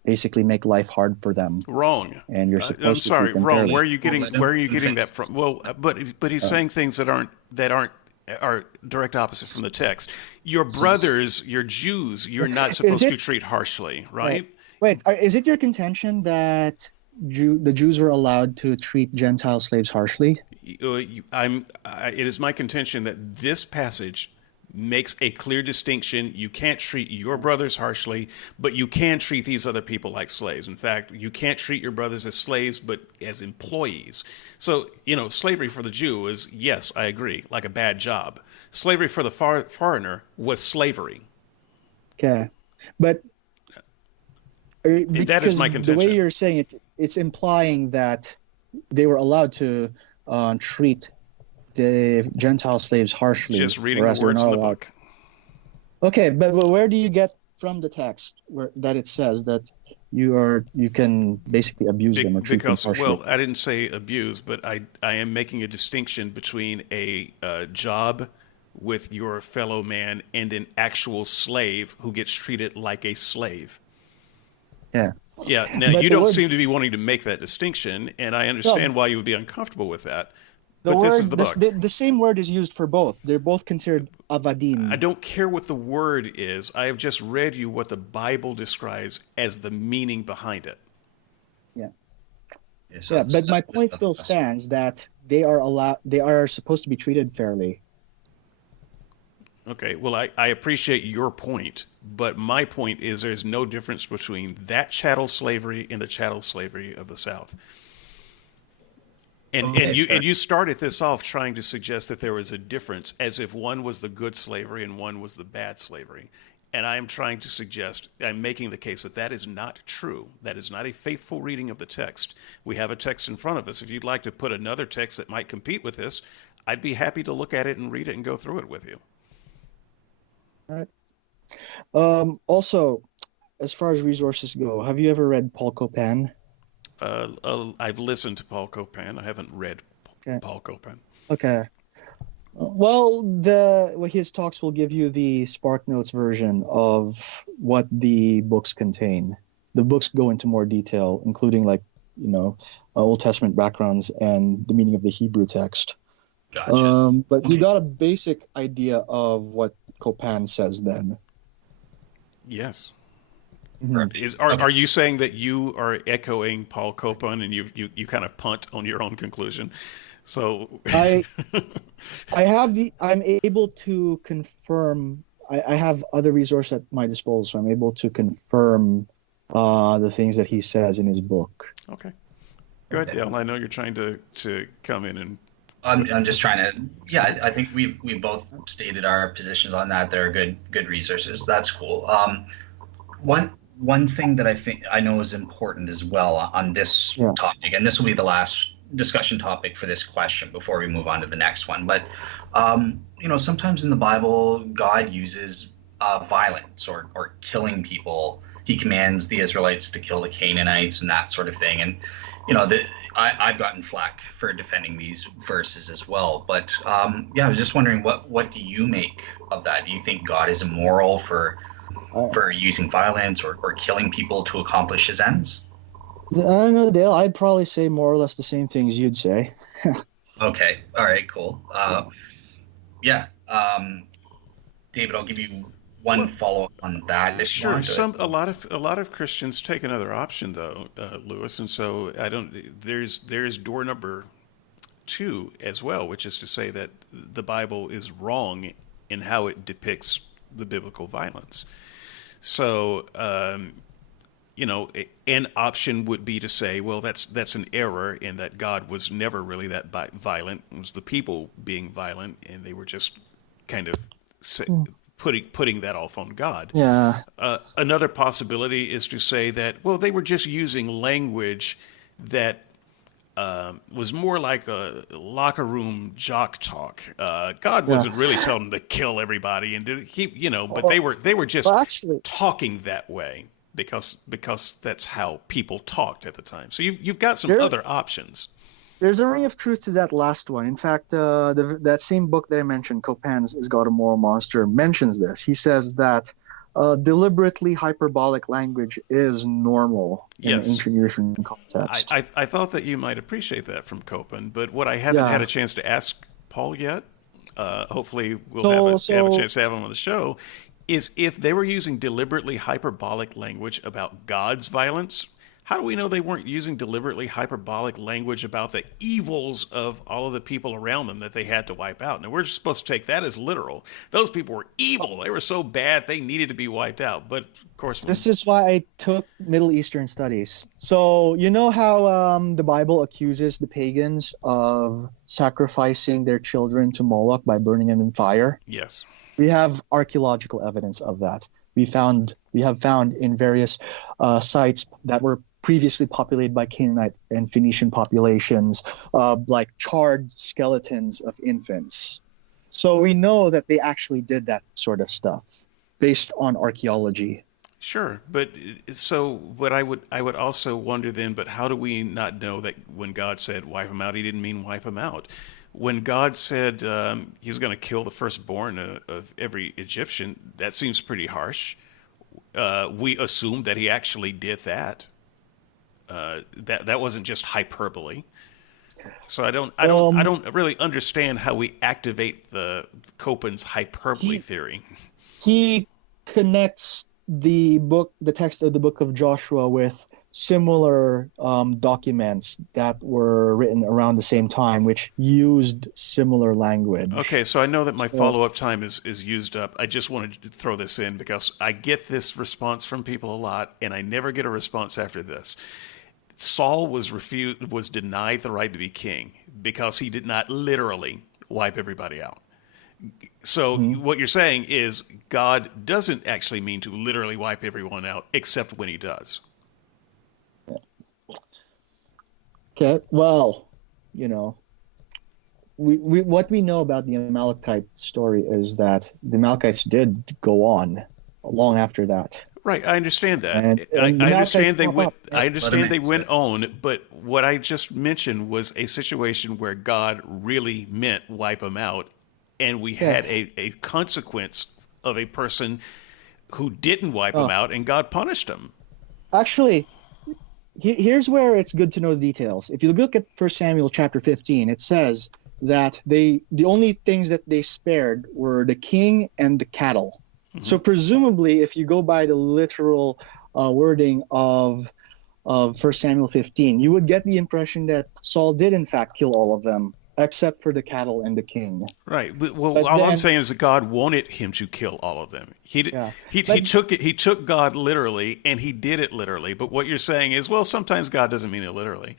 basically make life hard for them. Wrong. And you're supposed to sorry, treat them wrong. fairly. Where are you getting that from? Well, but he's saying things that are direct opposite from the text. Your brothers, your Jews, you're not supposed to treat harshly, right? Wait, is it your contention that the Jews were allowed to treat Gentile slaves harshly? It is my contention that this passage makes a clear distinction. You can't treat your brothers harshly, but you can treat these other people like slaves. In fact, you can't treat your brothers as slaves, but as employees. So, slavery for the Jew is, yes, I agree, like a bad job. Slavery for the foreigner was slavery. Okay. But that is my contention. The way you're saying it, it's implying that they were allowed to treat the Gentile slaves harshly. Just reading the words in the book. Okay, but where do you get from the text that it says that you can basically abuse them or treat them harshly? Well, I didn't say abuse, but I am making a distinction between a job with your fellow man and an actual slave who gets treated like a slave. Yeah. Yeah. Now, you don't seem to be wanting to make that distinction, and I understand why you would be uncomfortable with that. But this is the book. The same word is used for both. They're both considered avadim. I don't care what the word is. I have just read you what the Bible describes as the meaning behind it. Yeah. Yeah, but my point still stands that they are supposed to be treated fairly. Okay, well, I appreciate your point, but my point is there's no difference between that chattel slavery and the chattel slavery of the South. And you started this off trying to suggest that there was a difference, as if one was the good slavery and one was the bad slavery. And I am trying to suggest, I'm making the case that is not true. That is not a faithful reading of the text. We have a text in front of us. If you'd like to put another text that might compete with this, I'd be happy to look at it and read it and go through it with you. All right. Also, as far as resources go, have you ever read Paul Copan? I've listened to Paul Copan. I haven't read Paul Copan. Okay. Well, his talks will give you the Spark Notes version of what the books contain. The books go into more detail, including Old Testament backgrounds and the meaning of the Hebrew text. Gotcha. But you got a basic idea of what Copan says then. Yes. Mm-hmm. Are you saying that you are echoing Paul Copan and you kind of punt on your own conclusion? So I'm able to confirm. I have other resources at my disposal, so I'm able to confirm the things that he says in his book. Okay. Go ahead, Dale. I know you're trying to come in and. I'm just trying to. Yeah, I think we both stated our positions on that. They're good resources. That's cool. One thing that I know is important as well on this topic, and this will be the last discussion topic for this question before we move on to the next one. But sometimes in the Bible, God uses violence or killing people. He commands the Israelites to kill the Canaanites and that sort of thing. And I've gotten flack for defending these verses as well. But I was just wondering, what do you make of that? Do you think God is immoral for for using violence or killing people to accomplish his ends? I don't know, Dale. I'd probably say more or less the same things you'd say. Okay, all right, cool. Yeah, David, I'll give you one Well, follow-up on that if you sure. want. A lot of Christians take another option though, Lewis, and so I don't. There's door number two as well, which is to say that the Bible is wrong in how it depicts the biblical violence. So, an option would be to say, well, that's an error in that God was never really that violent. It was the people being violent, and they were just kind of putting that off on God. Yeah. Another possibility is to say that, well, they were just using language that was more like a locker room jock talk. God wasn't really telling them to kill everybody and to keep, but they were just Well, actually, talking that way because that's how people talked at the time. So you've got some there, other options. there's a ring of truth to that last one. In fact, that same book that I mentioned, Copan's Is God a Moral Monster, mentions this. He says that deliberately hyperbolic language is normal in an Yes. ancient European context. I thought that you might appreciate that from Copen, but what I haven't had Yeah. a chance to ask Paul yet, hopefully we'll So, have a so chance to have him on the show, is if they were using deliberately hyperbolic language about God's violence, how do we know they weren't using deliberately hyperbolic language about the evils of all of the people around them that they had to wipe out? Now, we're just supposed to take that as literal. Those people were evil. They were so bad they needed to be wiped out. But, of course, this is why I took Middle Eastern studies. So you know how the Bible accuses the pagans of sacrificing their children to Moloch by burning them in fire? yes. We have archaeological evidence of that. We have found in various sites that were previously populated by Canaanite and Phoenician populations, like charred skeletons of infants. So we know that they actually did that sort of stuff based on archaeology. Sure, but I would also wonder then, but how do we not know that when God said wipe them out, he didn't mean wipe them out? When God said he was going to kill the firstborn of every Egyptian, that seems pretty harsh. We assume that he actually did that. That wasn't just hyperbole. So I don't really understand how we activate the Copen's hyperbole theory. He connects the text of the book of Joshua with similar documents that were written around the same time, which used similar language. Okay, so I know that my follow-up time is used up. I just wanted to throw this in because I get this response from people a lot, and I never get a response after this. Saul was denied the right to be king because he did not literally wipe everybody out. So what you're saying is God doesn't actually mean to literally wipe everyone out, except when he does. Okay, well, we what we know about the Amalekite story is that the Amalekites did go on long after that. Right, I understand that. And I the understand Amalekites they pop went. up. I understand they Let him went answer. on, but what I just mentioned was a situation where God really meant wipe them out, and we had a consequence of a person who didn't wipe them out, and God punished them. Actually, here's where it's good to know the details. If you look at 1 Samuel chapter 15, it says that the only things that they spared were the king and the cattle. So presumably, if you go by the literal wording of 1 Samuel 15, you would get the impression that Saul did in fact kill all of them, except for the cattle and the king. Right. But, well, But all I'm then- saying is that God wanted him to kill all of them. Yeah. He took God literally, and he did it literally. But what you're saying is, well, sometimes God doesn't mean it literally.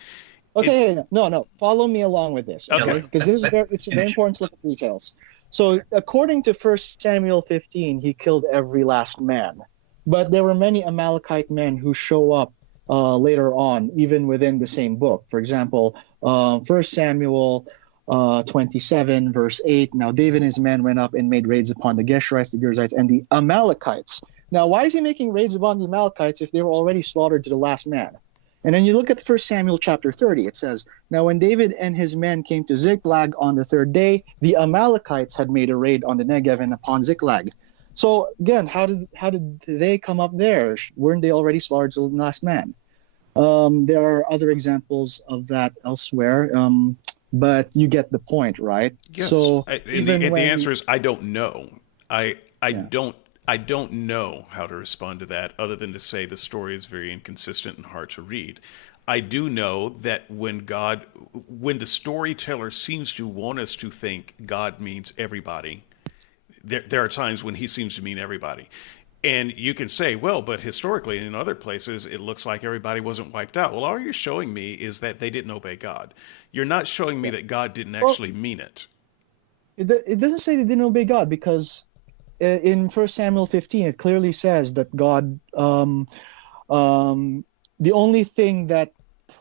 Okay, no. Follow me along with this, Okay. okay? Because it's very important to look at details. So, according to 1 Samuel 15, he killed every last man. But there were many Amalekite men who show up later on, even within the same book. For example, 1 Samuel 27, verse 8. Now, David and his men went up and made raids upon the Geshurites, the Girzites, and the Amalekites. Now, why is he making raids upon the Amalekites if they were already slaughtered to the last man? And then you look at 1 Samuel chapter 30. It says, Now when David and his men came to Ziklag on the third day, the Amalekites had made a raid on the Negev and upon Ziklag. So again, how did they come up there? Weren't they already slaughtered the last man? There are other examples of that elsewhere, but you get the point, right? Yes, So and even the when, answer is I don't know. I yeah, don't know how to respond to that other than to say the story is very inconsistent and hard to read. I do know that when the storyteller seems to want us to think God means everybody, there are times when he seems to mean everybody. And you can say, well, but historically in other places, it looks like everybody wasn't wiped out. Well, all you're showing me is that they didn't obey God. You're not showing me yeah. that God didn't Well, actually mean it. it doesn't say they didn't obey God because in First Samuel 15 it clearly says that God the only thing that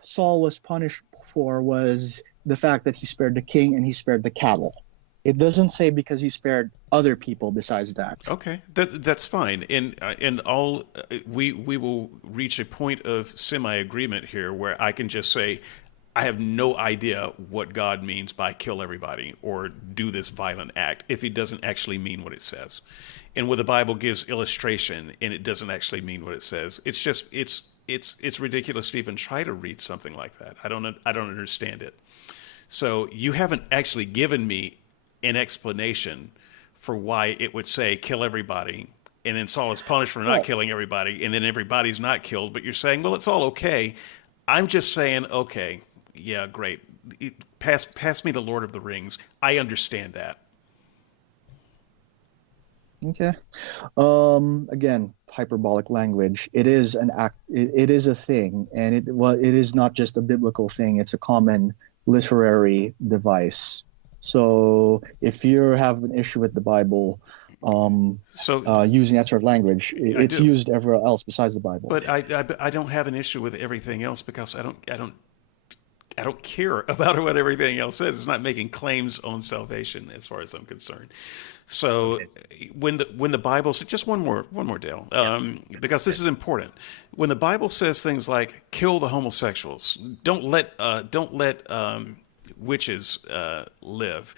Saul was punished for was the fact that he spared the king and he spared the cattle. It doesn't say because he spared other people besides that. Okay, that's fine. And all we will reach a point of semi-agreement here where I can just say I have no idea what God means by kill everybody or do this violent act if he doesn't actually mean what it says. And where the Bible gives illustration and it doesn't actually mean what it says, it's just it's ridiculous to even try to read something like that. I don't understand it. So you haven't actually given me an explanation for why it would say kill everybody and then Saul is punished for not Well, killing everybody and then everybody's not killed, but you're saying, well, it's all okay. I'm just saying, okay, yeah, great. Pass me the Lord of the Rings. I understand that. okay. Again, hyperbolic language. It is an act. It is a thing, and it is not just a biblical thing. It's a common literary device. So if you have an issue with the Bible, So using that sort of language, I it's do, used everywhere else besides the Bible. but I don't have an issue with everything else because I don't care about what everything else says. It's not making claims on salvation as far as I'm concerned. So Okay. when the Bible says just one more Dale, Yeah. because this is important. When the Bible says things like kill the homosexuals, don't let witches live,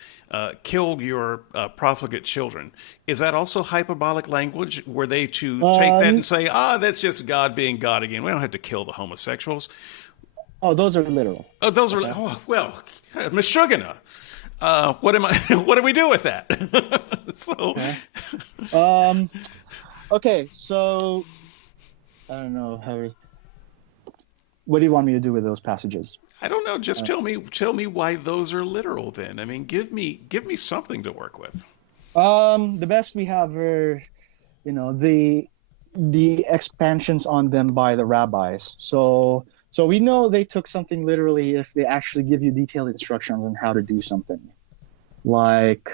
kill your profligate children. Is that also hyperbolic language? Were they to take that Um, and say, that's just God being God again? We don't have to kill the homosexuals. oh, those are literal. Oh, those are Okay. well, Meshuggah. What am I? What do we do with that? So, Okay. Um, okay. So I don't know how. What do you want me to do with those passages? I don't know. Just Uh, tell me why those are literal. Then I mean, give me something to work with. the best we have are, the expansions on them by the rabbis. So we know they took something literally if they actually give you detailed instructions on how to do something. Like,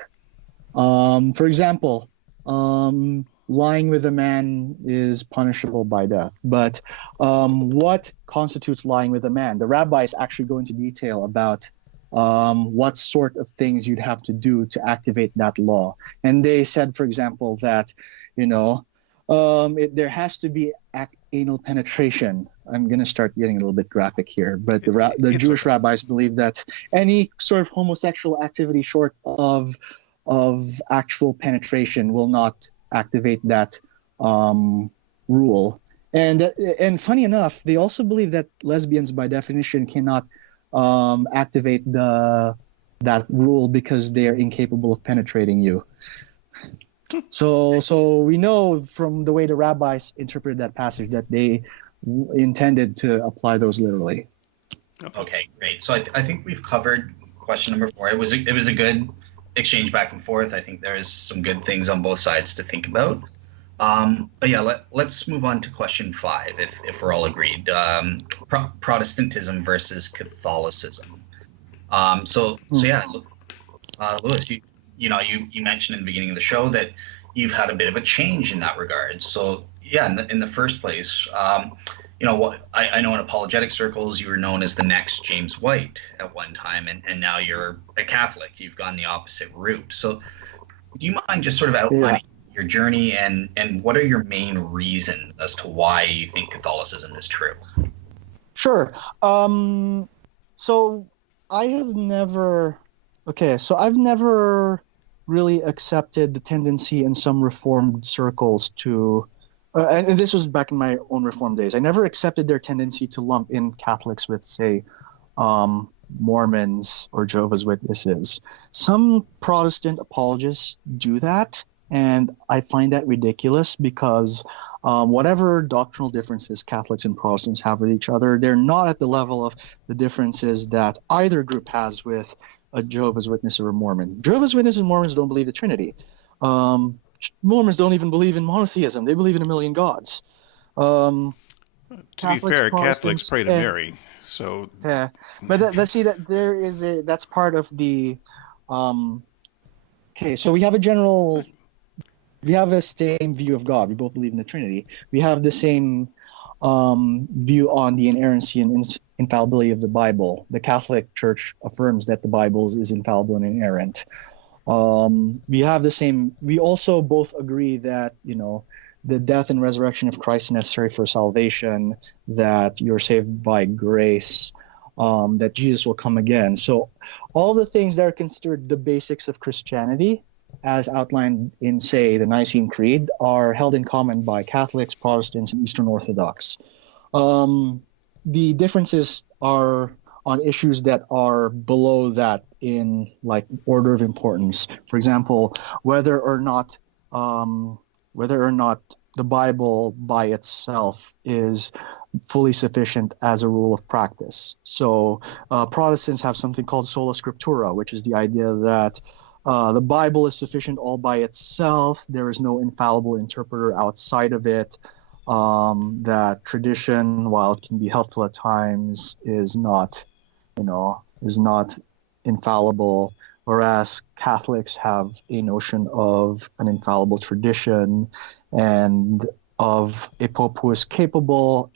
for example, lying with a man is punishable by death. But what constitutes lying with a man? The rabbis actually go into detail about what sort of things you'd have to do to activate that law. And they said, for example, that, you know, there has to be anal penetration. I'm going to start getting a little bit graphic here, but the It's Jewish okay. rabbis believe that any sort of homosexual activity short of actual penetration will not activate that um, rule. And funny enough, they also believe that lesbians, by definition, cannot activate that rule because they are incapable of penetrating you. So we know from the way the rabbis interpreted that passage that they intended to apply those literally. Okay. Okay, great. So I think we've covered question number four. It was a good exchange back and forth. I think there is some good things on both sides to think about. But yeah, let's move on to question five, if we're all agreed. Protestantism versus Catholicism. So Hmm. yeah, Lewis, you mentioned in the beginning of the show that you've had a bit of a change in that regard. So yeah, in the first place, what I know in apologetic circles you were known as the next James White at one time, and now you're a Catholic. You've gone the opposite route. So do you mind just sort of Yeah, outlining your journey and what are your main reasons as to why you think Catholicism is true? sure. So I have never. Okay, so I've never really accepted the tendency in some Reformed circles to, and this was back in my own Reformed days. I never accepted their tendency to lump in Catholics with, say, Mormons or Jehovah's Witnesses. Some Protestant apologists do that, and I find that ridiculous because whatever doctrinal differences Catholics and Protestants have with each other, they're not at the level of the differences that either group has with a Jehovah's Witness or a Mormon. Jehovah's Witnesses and Mormons don't believe the Trinity. Mormons don't even believe in monotheism. They believe in a million gods. Um, To be Catholics, fair, Catholics Protestants, pray to and Mary, so yeah, but see that there is a that's part of the um. Okay, so we have the same view of God. We both believe in the Trinity. We have the same view on the inerrancy and infallibility of the Bible. The Catholic Church affirms that the Bible is infallible and inerrant. We have the same. We also both agree that the death and resurrection of Christ is necessary for salvation. That you're saved by grace. That Jesus will come again. So, all the things that are considered the basics of Christianity, as outlined in, say, the Nicene Creed, are held in common by Catholics, Protestants, and Eastern Orthodox. Um, the differences are on issues that are below that in like order of importance. For example, whether or not um, whether or not the Bible by itself is fully sufficient as a rule of practice. So Protestants have something called sola scriptura, which is the idea that the Bible is sufficient all by itself. There is no infallible interpreter outside of it. That tradition, while it can be helpful at times, is not infallible. Whereas Catholics have a notion of an infallible tradition and of a pope who is capable,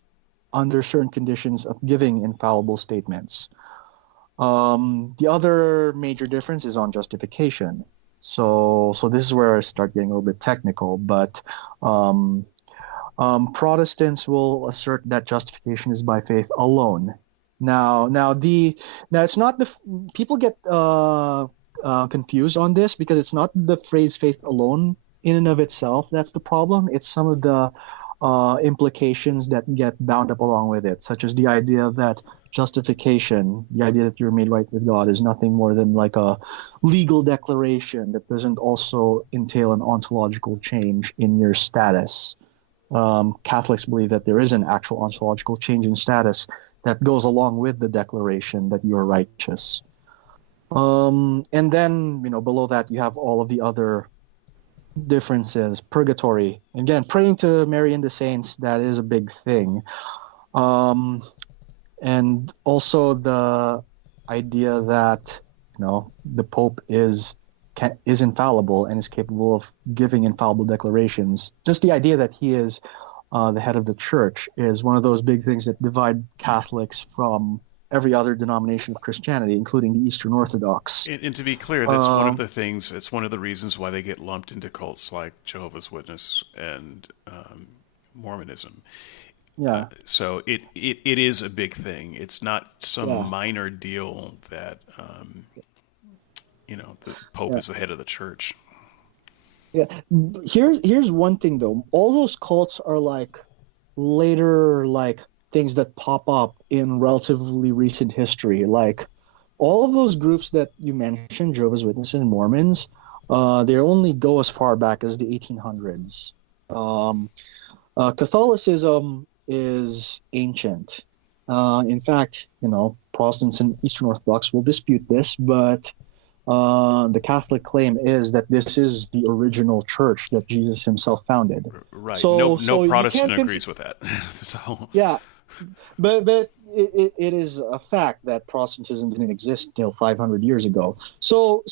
under certain conditions, of giving infallible statements. The other major difference is on justification. So this is where I start getting a little bit technical, but Protestants will assert that justification is by faith alone. Now it's not people get confused on this because it's not the phrase faith alone in and of itself that's the problem. It's some of the implications that get bound up along with it, such as the idea that justification, the idea that you're made right with God, is nothing more than like a legal declaration that doesn't also entail an ontological change in your status. Catholics believe that there is an actual ontological change in status that goes along with the declaration that you're righteous. And then, below that, you have all of the other differences. Purgatory. Again, praying to Mary and the saints, that is a big thing. And also the idea that, the Pope is infallible and is capable of giving infallible declarations. Just the idea that he is the head of the church is one of those big things that divide Catholics from every other denomination of Christianity, including the Eastern Orthodox. And to be clear, that's one of the things. It's one of the reasons why they get lumped into cults like Jehovah's Witness and Mormonism. Yeah. So it is a big thing. It's not some Yeah. minor deal that the Pope Yeah. is the head of the church. Yeah. Here's one thing though. All those cults are like later things that pop up in relatively recent history. Like all of those groups that you mentioned, Jehovah's Witnesses and Mormons, they only go as far back as the 1800s. Catholicism is ancient. In fact, Protestants and Eastern Orthodox will dispute this, but the Catholic claim is that this is the original church that Jesus himself founded. Right. So No you Protestant can't agrees with that. So yeah, but it is a fact that Protestantism didn't exist until 500 years ago. So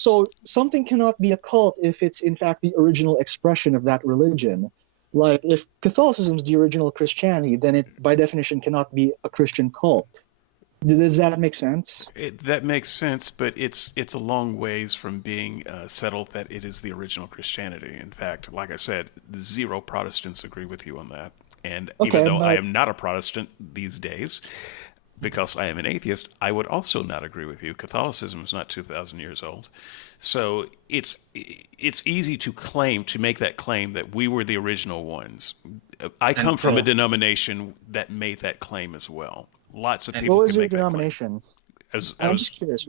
something cannot be a cult if it's in fact the original expression of that religion. Like if Catholicism is the original Christianity, then it by definition cannot be a Christian cult. Does that make sense? that makes sense, but it's a long ways from being settled that it is the original Christianity. In fact, like I said, zero Protestants agree with you on that. And even Okay, though I but am not a Protestant these days, because I am an atheist, I would also not agree with you. Catholicism is not 2,000 years old. So it's easy to make that claim that we were the original ones. I come And from a denomination that made that claim as well. Lots of and What people was can your make that claim. denomination? I I'm was just curious.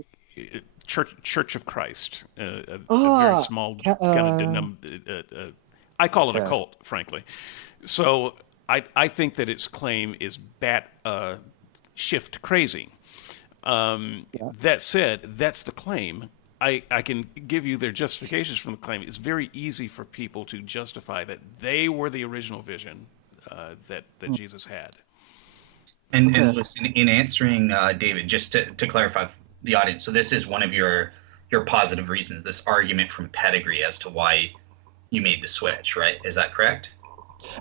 Church of Christ, a very Ah, small ca- kind of uh, I call it a okay. cult, frankly. So I think that its claim is bat shift crazy. Yeah. That said, that's the claim. I can give you their justifications from the claim. It's very easy for people to justify that they were the original vision that Mm. Jesus had. and Okay. listen, in answering David, just to clarify for the audience, so this is one of your positive reasons, this argument from pedigree as to why you made the switch, right? Is that correct?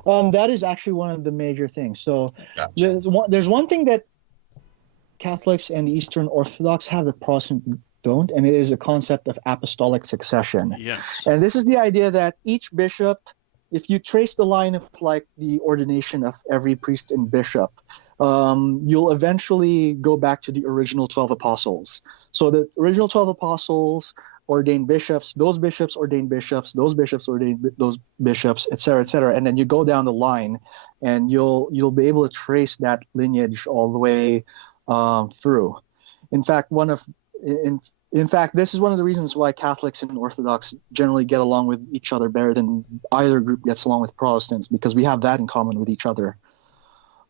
That is actually one of the major things. So Gotcha. there's one thing that Catholics and the Eastern Orthodox have that Protestants don't, and it is a concept of apostolic succession. Yes. And this is the idea that each bishop, if you trace the line of like the ordination of every priest and bishop, you'll eventually go back to the original 12 apostles. So the original 12 apostles ordained bishops ordained bishops, those bishops ordained those bishops, et cetera, et cetera. And then you go down the line and you'll be able to trace that lineage all the way through. In fact, in fact, this is one of the reasons why Catholics and Orthodox generally get along with each other better than either group gets along with Protestants, because we have that in common with each other.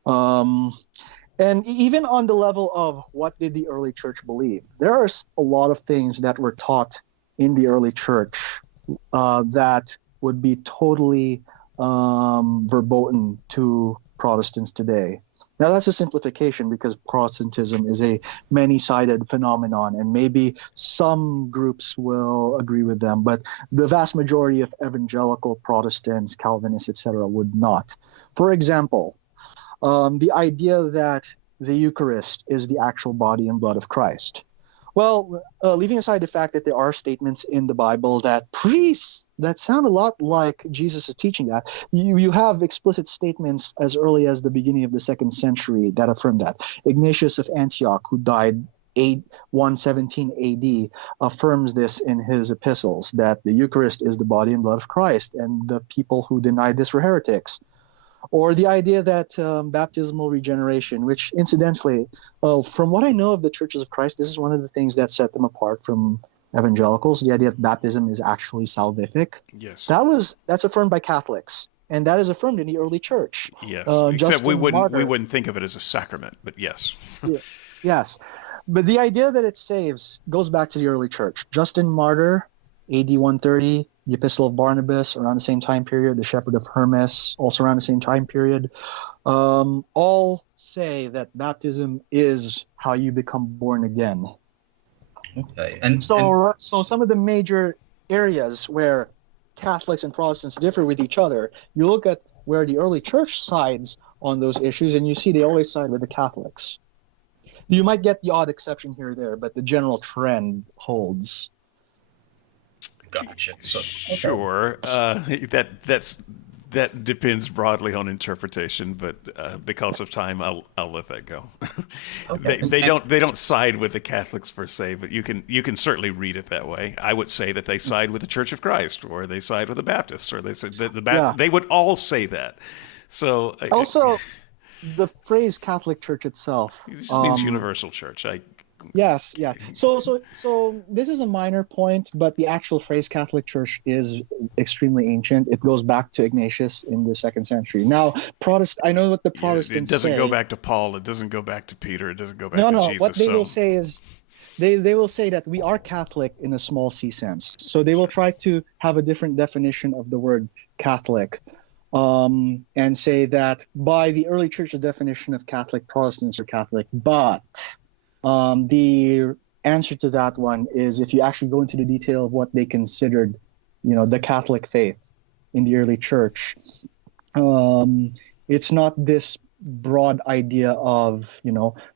Um, and even on the level of what did the early church believe, there are a lot of things that were taught in the early church that would be totally verboten to Protestants today. Now, that's a simplification because Protestantism is a many-sided phenomenon, and maybe some groups will agree with them, but the vast majority of evangelical Protestants, Calvinists, etc., would not. For example, the idea that the Eucharist is the actual body and blood of Christ. Well, leaving aside the fact that there are statements in the Bible that priests that sound a lot like Jesus is teaching that, you have explicit statements as early as the beginning of the 2nd century that affirm that. Ignatius of Antioch, who died 117 AD, affirms this in his epistles, that the Eucharist is the body and blood of Christ, and the people who denied this were heretics. Or the idea that baptismal regeneration, which incidentally, from what I know of the Churches of Christ, this is one of the things that set them apart from evangelicals, the idea that baptism is actually salvific. Yes. That's affirmed by Catholics, and that is affirmed in the early church. Yes. Except we Justin Martyr, wouldn't think of it as a sacrament, but yes. yeah, yes. But the idea that it saves goes back to the early church. Justin Martyr, AD 130, the Epistle of Barnabas, around the same time period, the Shepherd of Hermas, also around the same time period, all say that baptism is how you become born again. Okay. So some of the major areas where Catholics and Protestants differ with each other, you look at where the early church sides on those issues, and you see they always side with the Catholics. You might get the odd exception here or there, but the general trend holds. Gotcha. So, Sure. That depends broadly on interpretation, but because of time, I'll let that go. okay. They don't side with the Catholics per se, but you can certainly read it that way. I would say that they side with the Church of Christ, or they side with the Baptists, or they said Yeah. they would all say that. So Also, the phrase Catholic Church itself. it just means universal church. Yes, yeah. So this is a minor point, but the actual phrase Catholic Church is extremely ancient. It goes back to Ignatius in the 2nd century. Now, I know what the Protestants It doesn't say. go back to Paul. It doesn't go back to Peter. It doesn't go back No, to no. Jesus. What they So will say is they will say that we are Catholic in a small c sense. So they will try to have a different definition of the word Catholic, and say that by the early church's definition of Catholic, Protestants are Catholic. But the answer to that one is, if you actually go into the detail of what they considered, the Catholic faith in the early church, it's not this broad idea of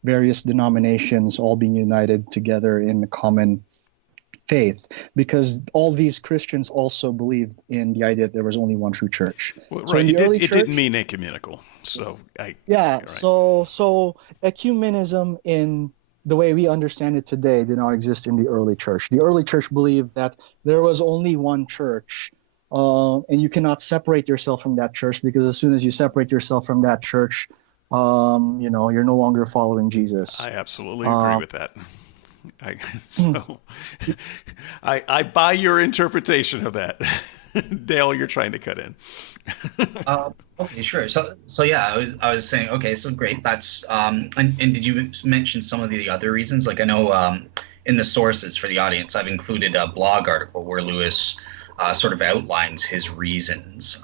various denominations all being united together in a common faith, because all these Christians also believed in the idea that there was only one true church. Well, So right. in the early It didn't church, mean ecumenical. So yeah, you're right. so ecumenism in the way we understand it today did not exist in the early church. The early church believed that there was only one church, and you cannot separate yourself from that church, because as soon as you separate yourself from that church, you're no longer following Jesus. I absolutely agree Um, with that. So I buy your interpretation of that. Dale, you're trying to cut in. Okay, sure. So yeah, I was saying, okay, so great. That's and did you mention some of the other reasons? Like I know in the sources for the audience, I've included a blog article where Lewis sort of outlines his reasons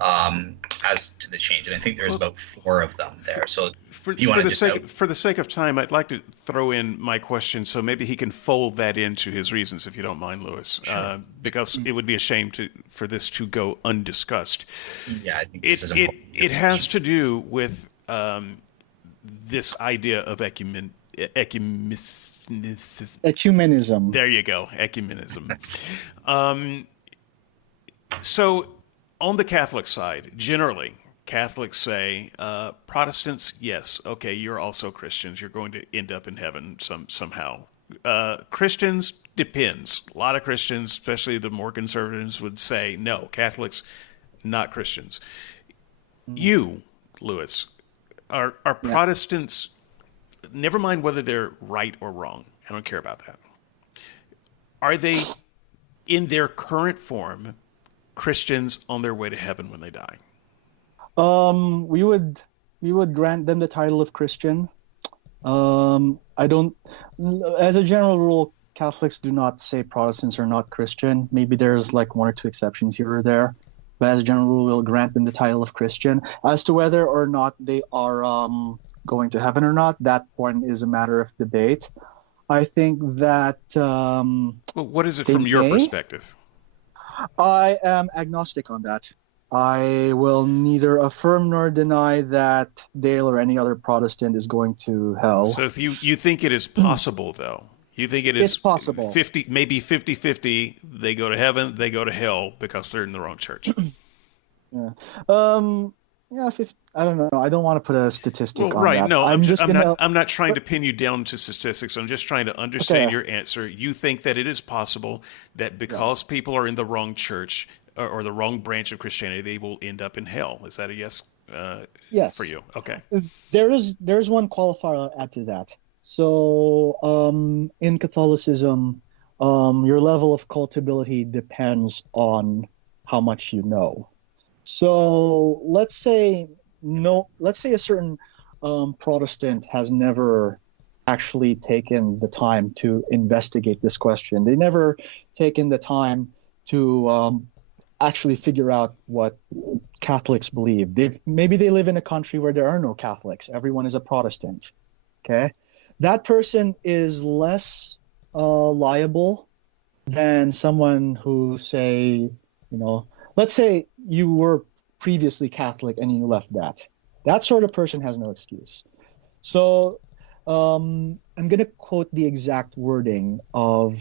as to the change, and I think there's Well, about four of them there. So For, if you want for to the just out, sake of time, I'd like to throw in my question, so maybe he can fold that into his reasons, if you don't mind, Lewis, sure. because it would be a shame for this to go undiscussed. Yeah, I think this It is it important it has information. to do with this idea of Ecumenism. there you go, ecumenism. Um, so, on the Catholic side, generally, Catholics say Protestants, yes, okay, you're also Christians. You're going to end up in heaven somehow. Christians depends. A lot of Christians, especially the more conservatives, would say no. Catholics, not Christians. You, Lewis, are Yeah. Protestants. Never mind whether they're right or wrong. I don't care about that. Are they, in their current form, Christians on their way to heaven when they die? We would grant them the title of Christian. I don't, as a general rule, Catholics do not say Protestants are not Christian. Maybe there's like one or two exceptions here or there, but as a general rule, we'll grant them the title of Christian. As to whether or not they are going to heaven or not, that point is a matter of debate. I think that Well, what is it they from your may. perspective? I am agnostic on that. I will neither affirm nor deny that Dale or any other Protestant is going to So hell. if you think it is possible, though, you think it It's is possible. 50, maybe 50-50, they go to heaven, they go to hell because they're in the wrong church. Yeah. Um, yeah, I don't know. I don't want to put a Well, statistic on right. that. No, I'm just gonna. I'm not trying to pin you down to statistics. I'm just trying to understand Okay. your answer. You think that it is possible that Yeah. because people are in the wrong church or the wrong branch of Christianity, they will end up in hell. Is that a yes for Yes. you? Okay. There's one qualifier I'll add to that. So, in Catholicism, your level of cultability depends on how much you know. So let's say a certain Protestant has never actually taken the time to investigate this question. They never taken the time to actually figure out what Catholics believe. Maybe they live in a country where there are no Catholics. Everyone is a Protestant. Okay, that person is less liable than someone who let's say you were previously Catholic and you left that. That sort of person has no excuse. So I'm going to quote the exact wording of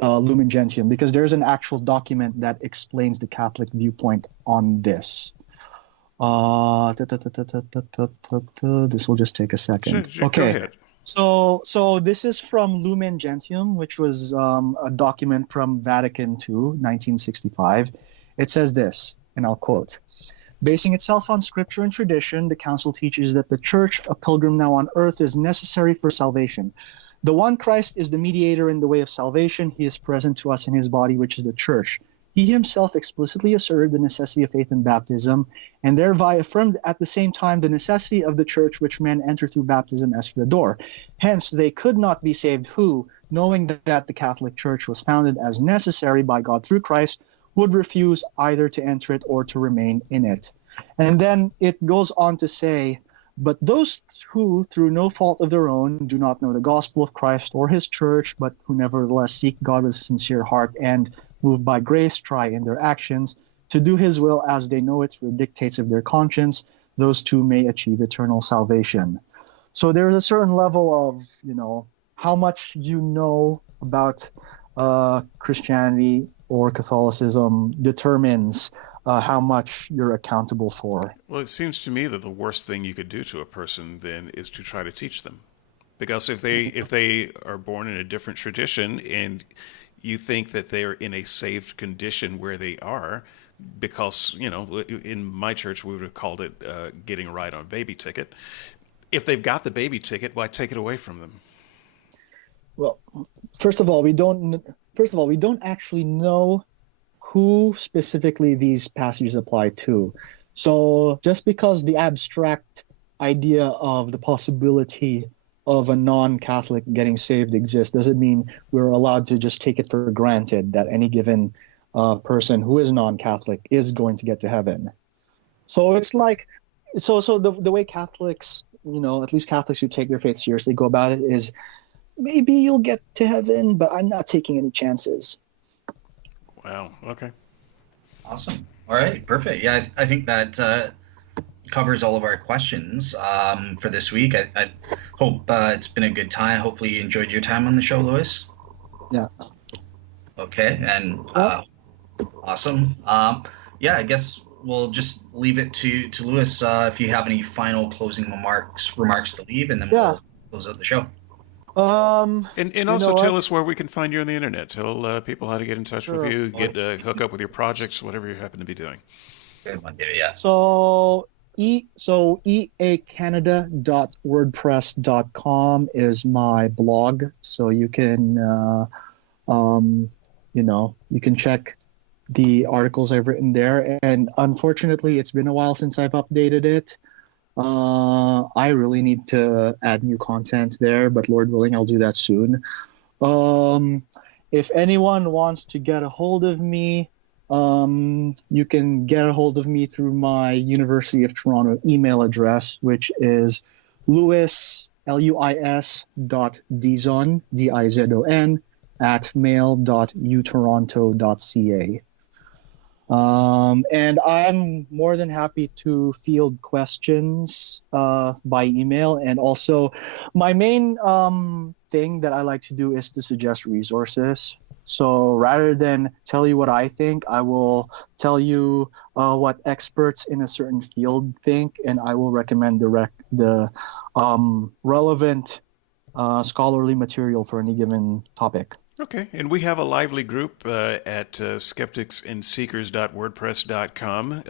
Lumen Gentium, because there's an actual document that explains the Catholic viewpoint on this. This will just take a Sure, second. sure, go Okay. ahead. So this is from Lumen Gentium, which was a document from Vatican II, 1965. It says this, and I'll quote: basing itself on scripture and tradition, the council teaches that the church, a pilgrim now on earth, is necessary for salvation. The one Christ is the mediator in the way of salvation. He is present to us in his body, which is the church. He himself explicitly asserted the necessity of faith in baptism, and thereby affirmed at the same time the necessity of the church which men enter through baptism as through the door. Hence, they could not be saved who, knowing that the Catholic Church was founded as necessary by God through Christ, would refuse either to enter it or to remain in it. And then it goes on to say, but those who, through no fault of their own, do not know the gospel of Christ or his church, but who nevertheless seek God with a sincere heart and, moved by grace, try in their actions to do his will as they know it through the dictates of their conscience, those too may achieve eternal salvation. So there is a certain level of, how much you know about Christianity or Catholicism determines how much you're accountable for. Well, it seems to me that the worst thing you could do to a person then is to try to teach them. Because if they are born in a different tradition and you think that they are in a saved condition where they are, because in my church we would have called it getting a ride on a baby ticket. If they've got the baby ticket, why take it away from them? Well, first of all, we don't. First of all, we don't actually know who specifically these passages apply to. So just because the abstract idea of the possibility of a non-Catholic getting saved exists doesn't mean we're allowed to just take it for granted that any given person who is non-Catholic is going to get to heaven. So it's like, so the way Catholics, at least Catholics who take their faith seriously go about it is, maybe you'll get to heaven, but I'm not taking any chances. Wow. Okay. Awesome. All right. Perfect. Yeah, I think that covers all of our questions for this week. I hope it's been a good time. Hopefully you enjoyed your time on the show, Lewis. Yeah. Okay. And awesome. Yeah, I guess we'll just leave it to Lewis if you have any final closing remarks to leave, and then we'll close out the show. And also tell us where we can find you on the internet. Tell people how to get in touch with you, hook up with your projects, whatever you happen to be doing. Good one, yeah. So eacanada.wordpress.com is my blog. So you can you can check the articles I've written there. And unfortunately, it's been a while since I've updated it. I really need to add new content there, but Lord willing, I'll do that soon. If anyone wants to get a hold of me, you can get a hold of me through my University of Toronto email address, which is Louis, Luis.Dizon, Dizon, @mail.utoronto.ca. And I'm more than happy to field questions by email. And also, my main thing that I like to do is to suggest resources. So rather than tell you what I think, I will tell you what experts in a certain field think, and I will recommend the relevant scholarly material for any given topic. Okay, and we have a lively group at skepticsandseekers.wordpress.com.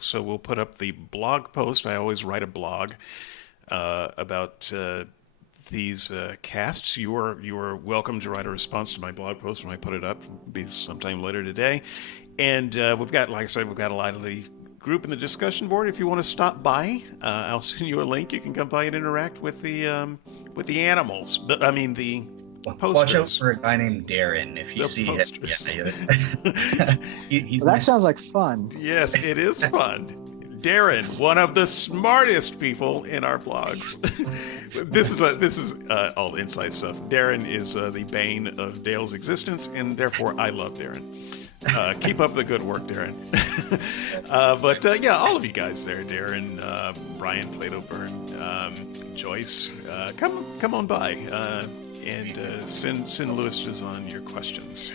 So we'll put up the blog post. I always write a blog about these casts. You are welcome to write a response to my blog post when I put it up. It'll be sometime later today. And we've got, like I said, we've got a lively group in the discussion board. If you want to stop by, I'll send you a link. You can come by and interact with the animals. The posters. Watch out for a guy named Darren if you see him. That sounds like fun. Yes, it is fun. Darren, one of the smartest people in our blogs. This is all inside stuff. Darren is the bane of Dale's existence, and therefore I love Darren. Keep up the good work, Darren. But all of you guys there, Darren, Brian, Plato Byrne, Joyce, come on by. And send Louis Dizon your questions.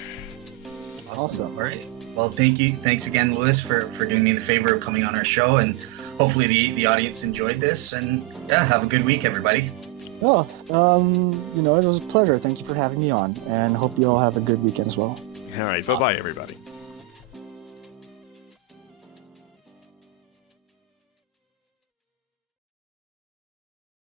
Awesome. All right. Well, thank you. Thanks again, Louis, for doing me the favor of coming on our show. And hopefully the audience enjoyed this. And have a good week, everybody. Well, it was a pleasure. Thank you for having me on. And hope you all have a good weekend as well. All right. Bye-bye, everybody.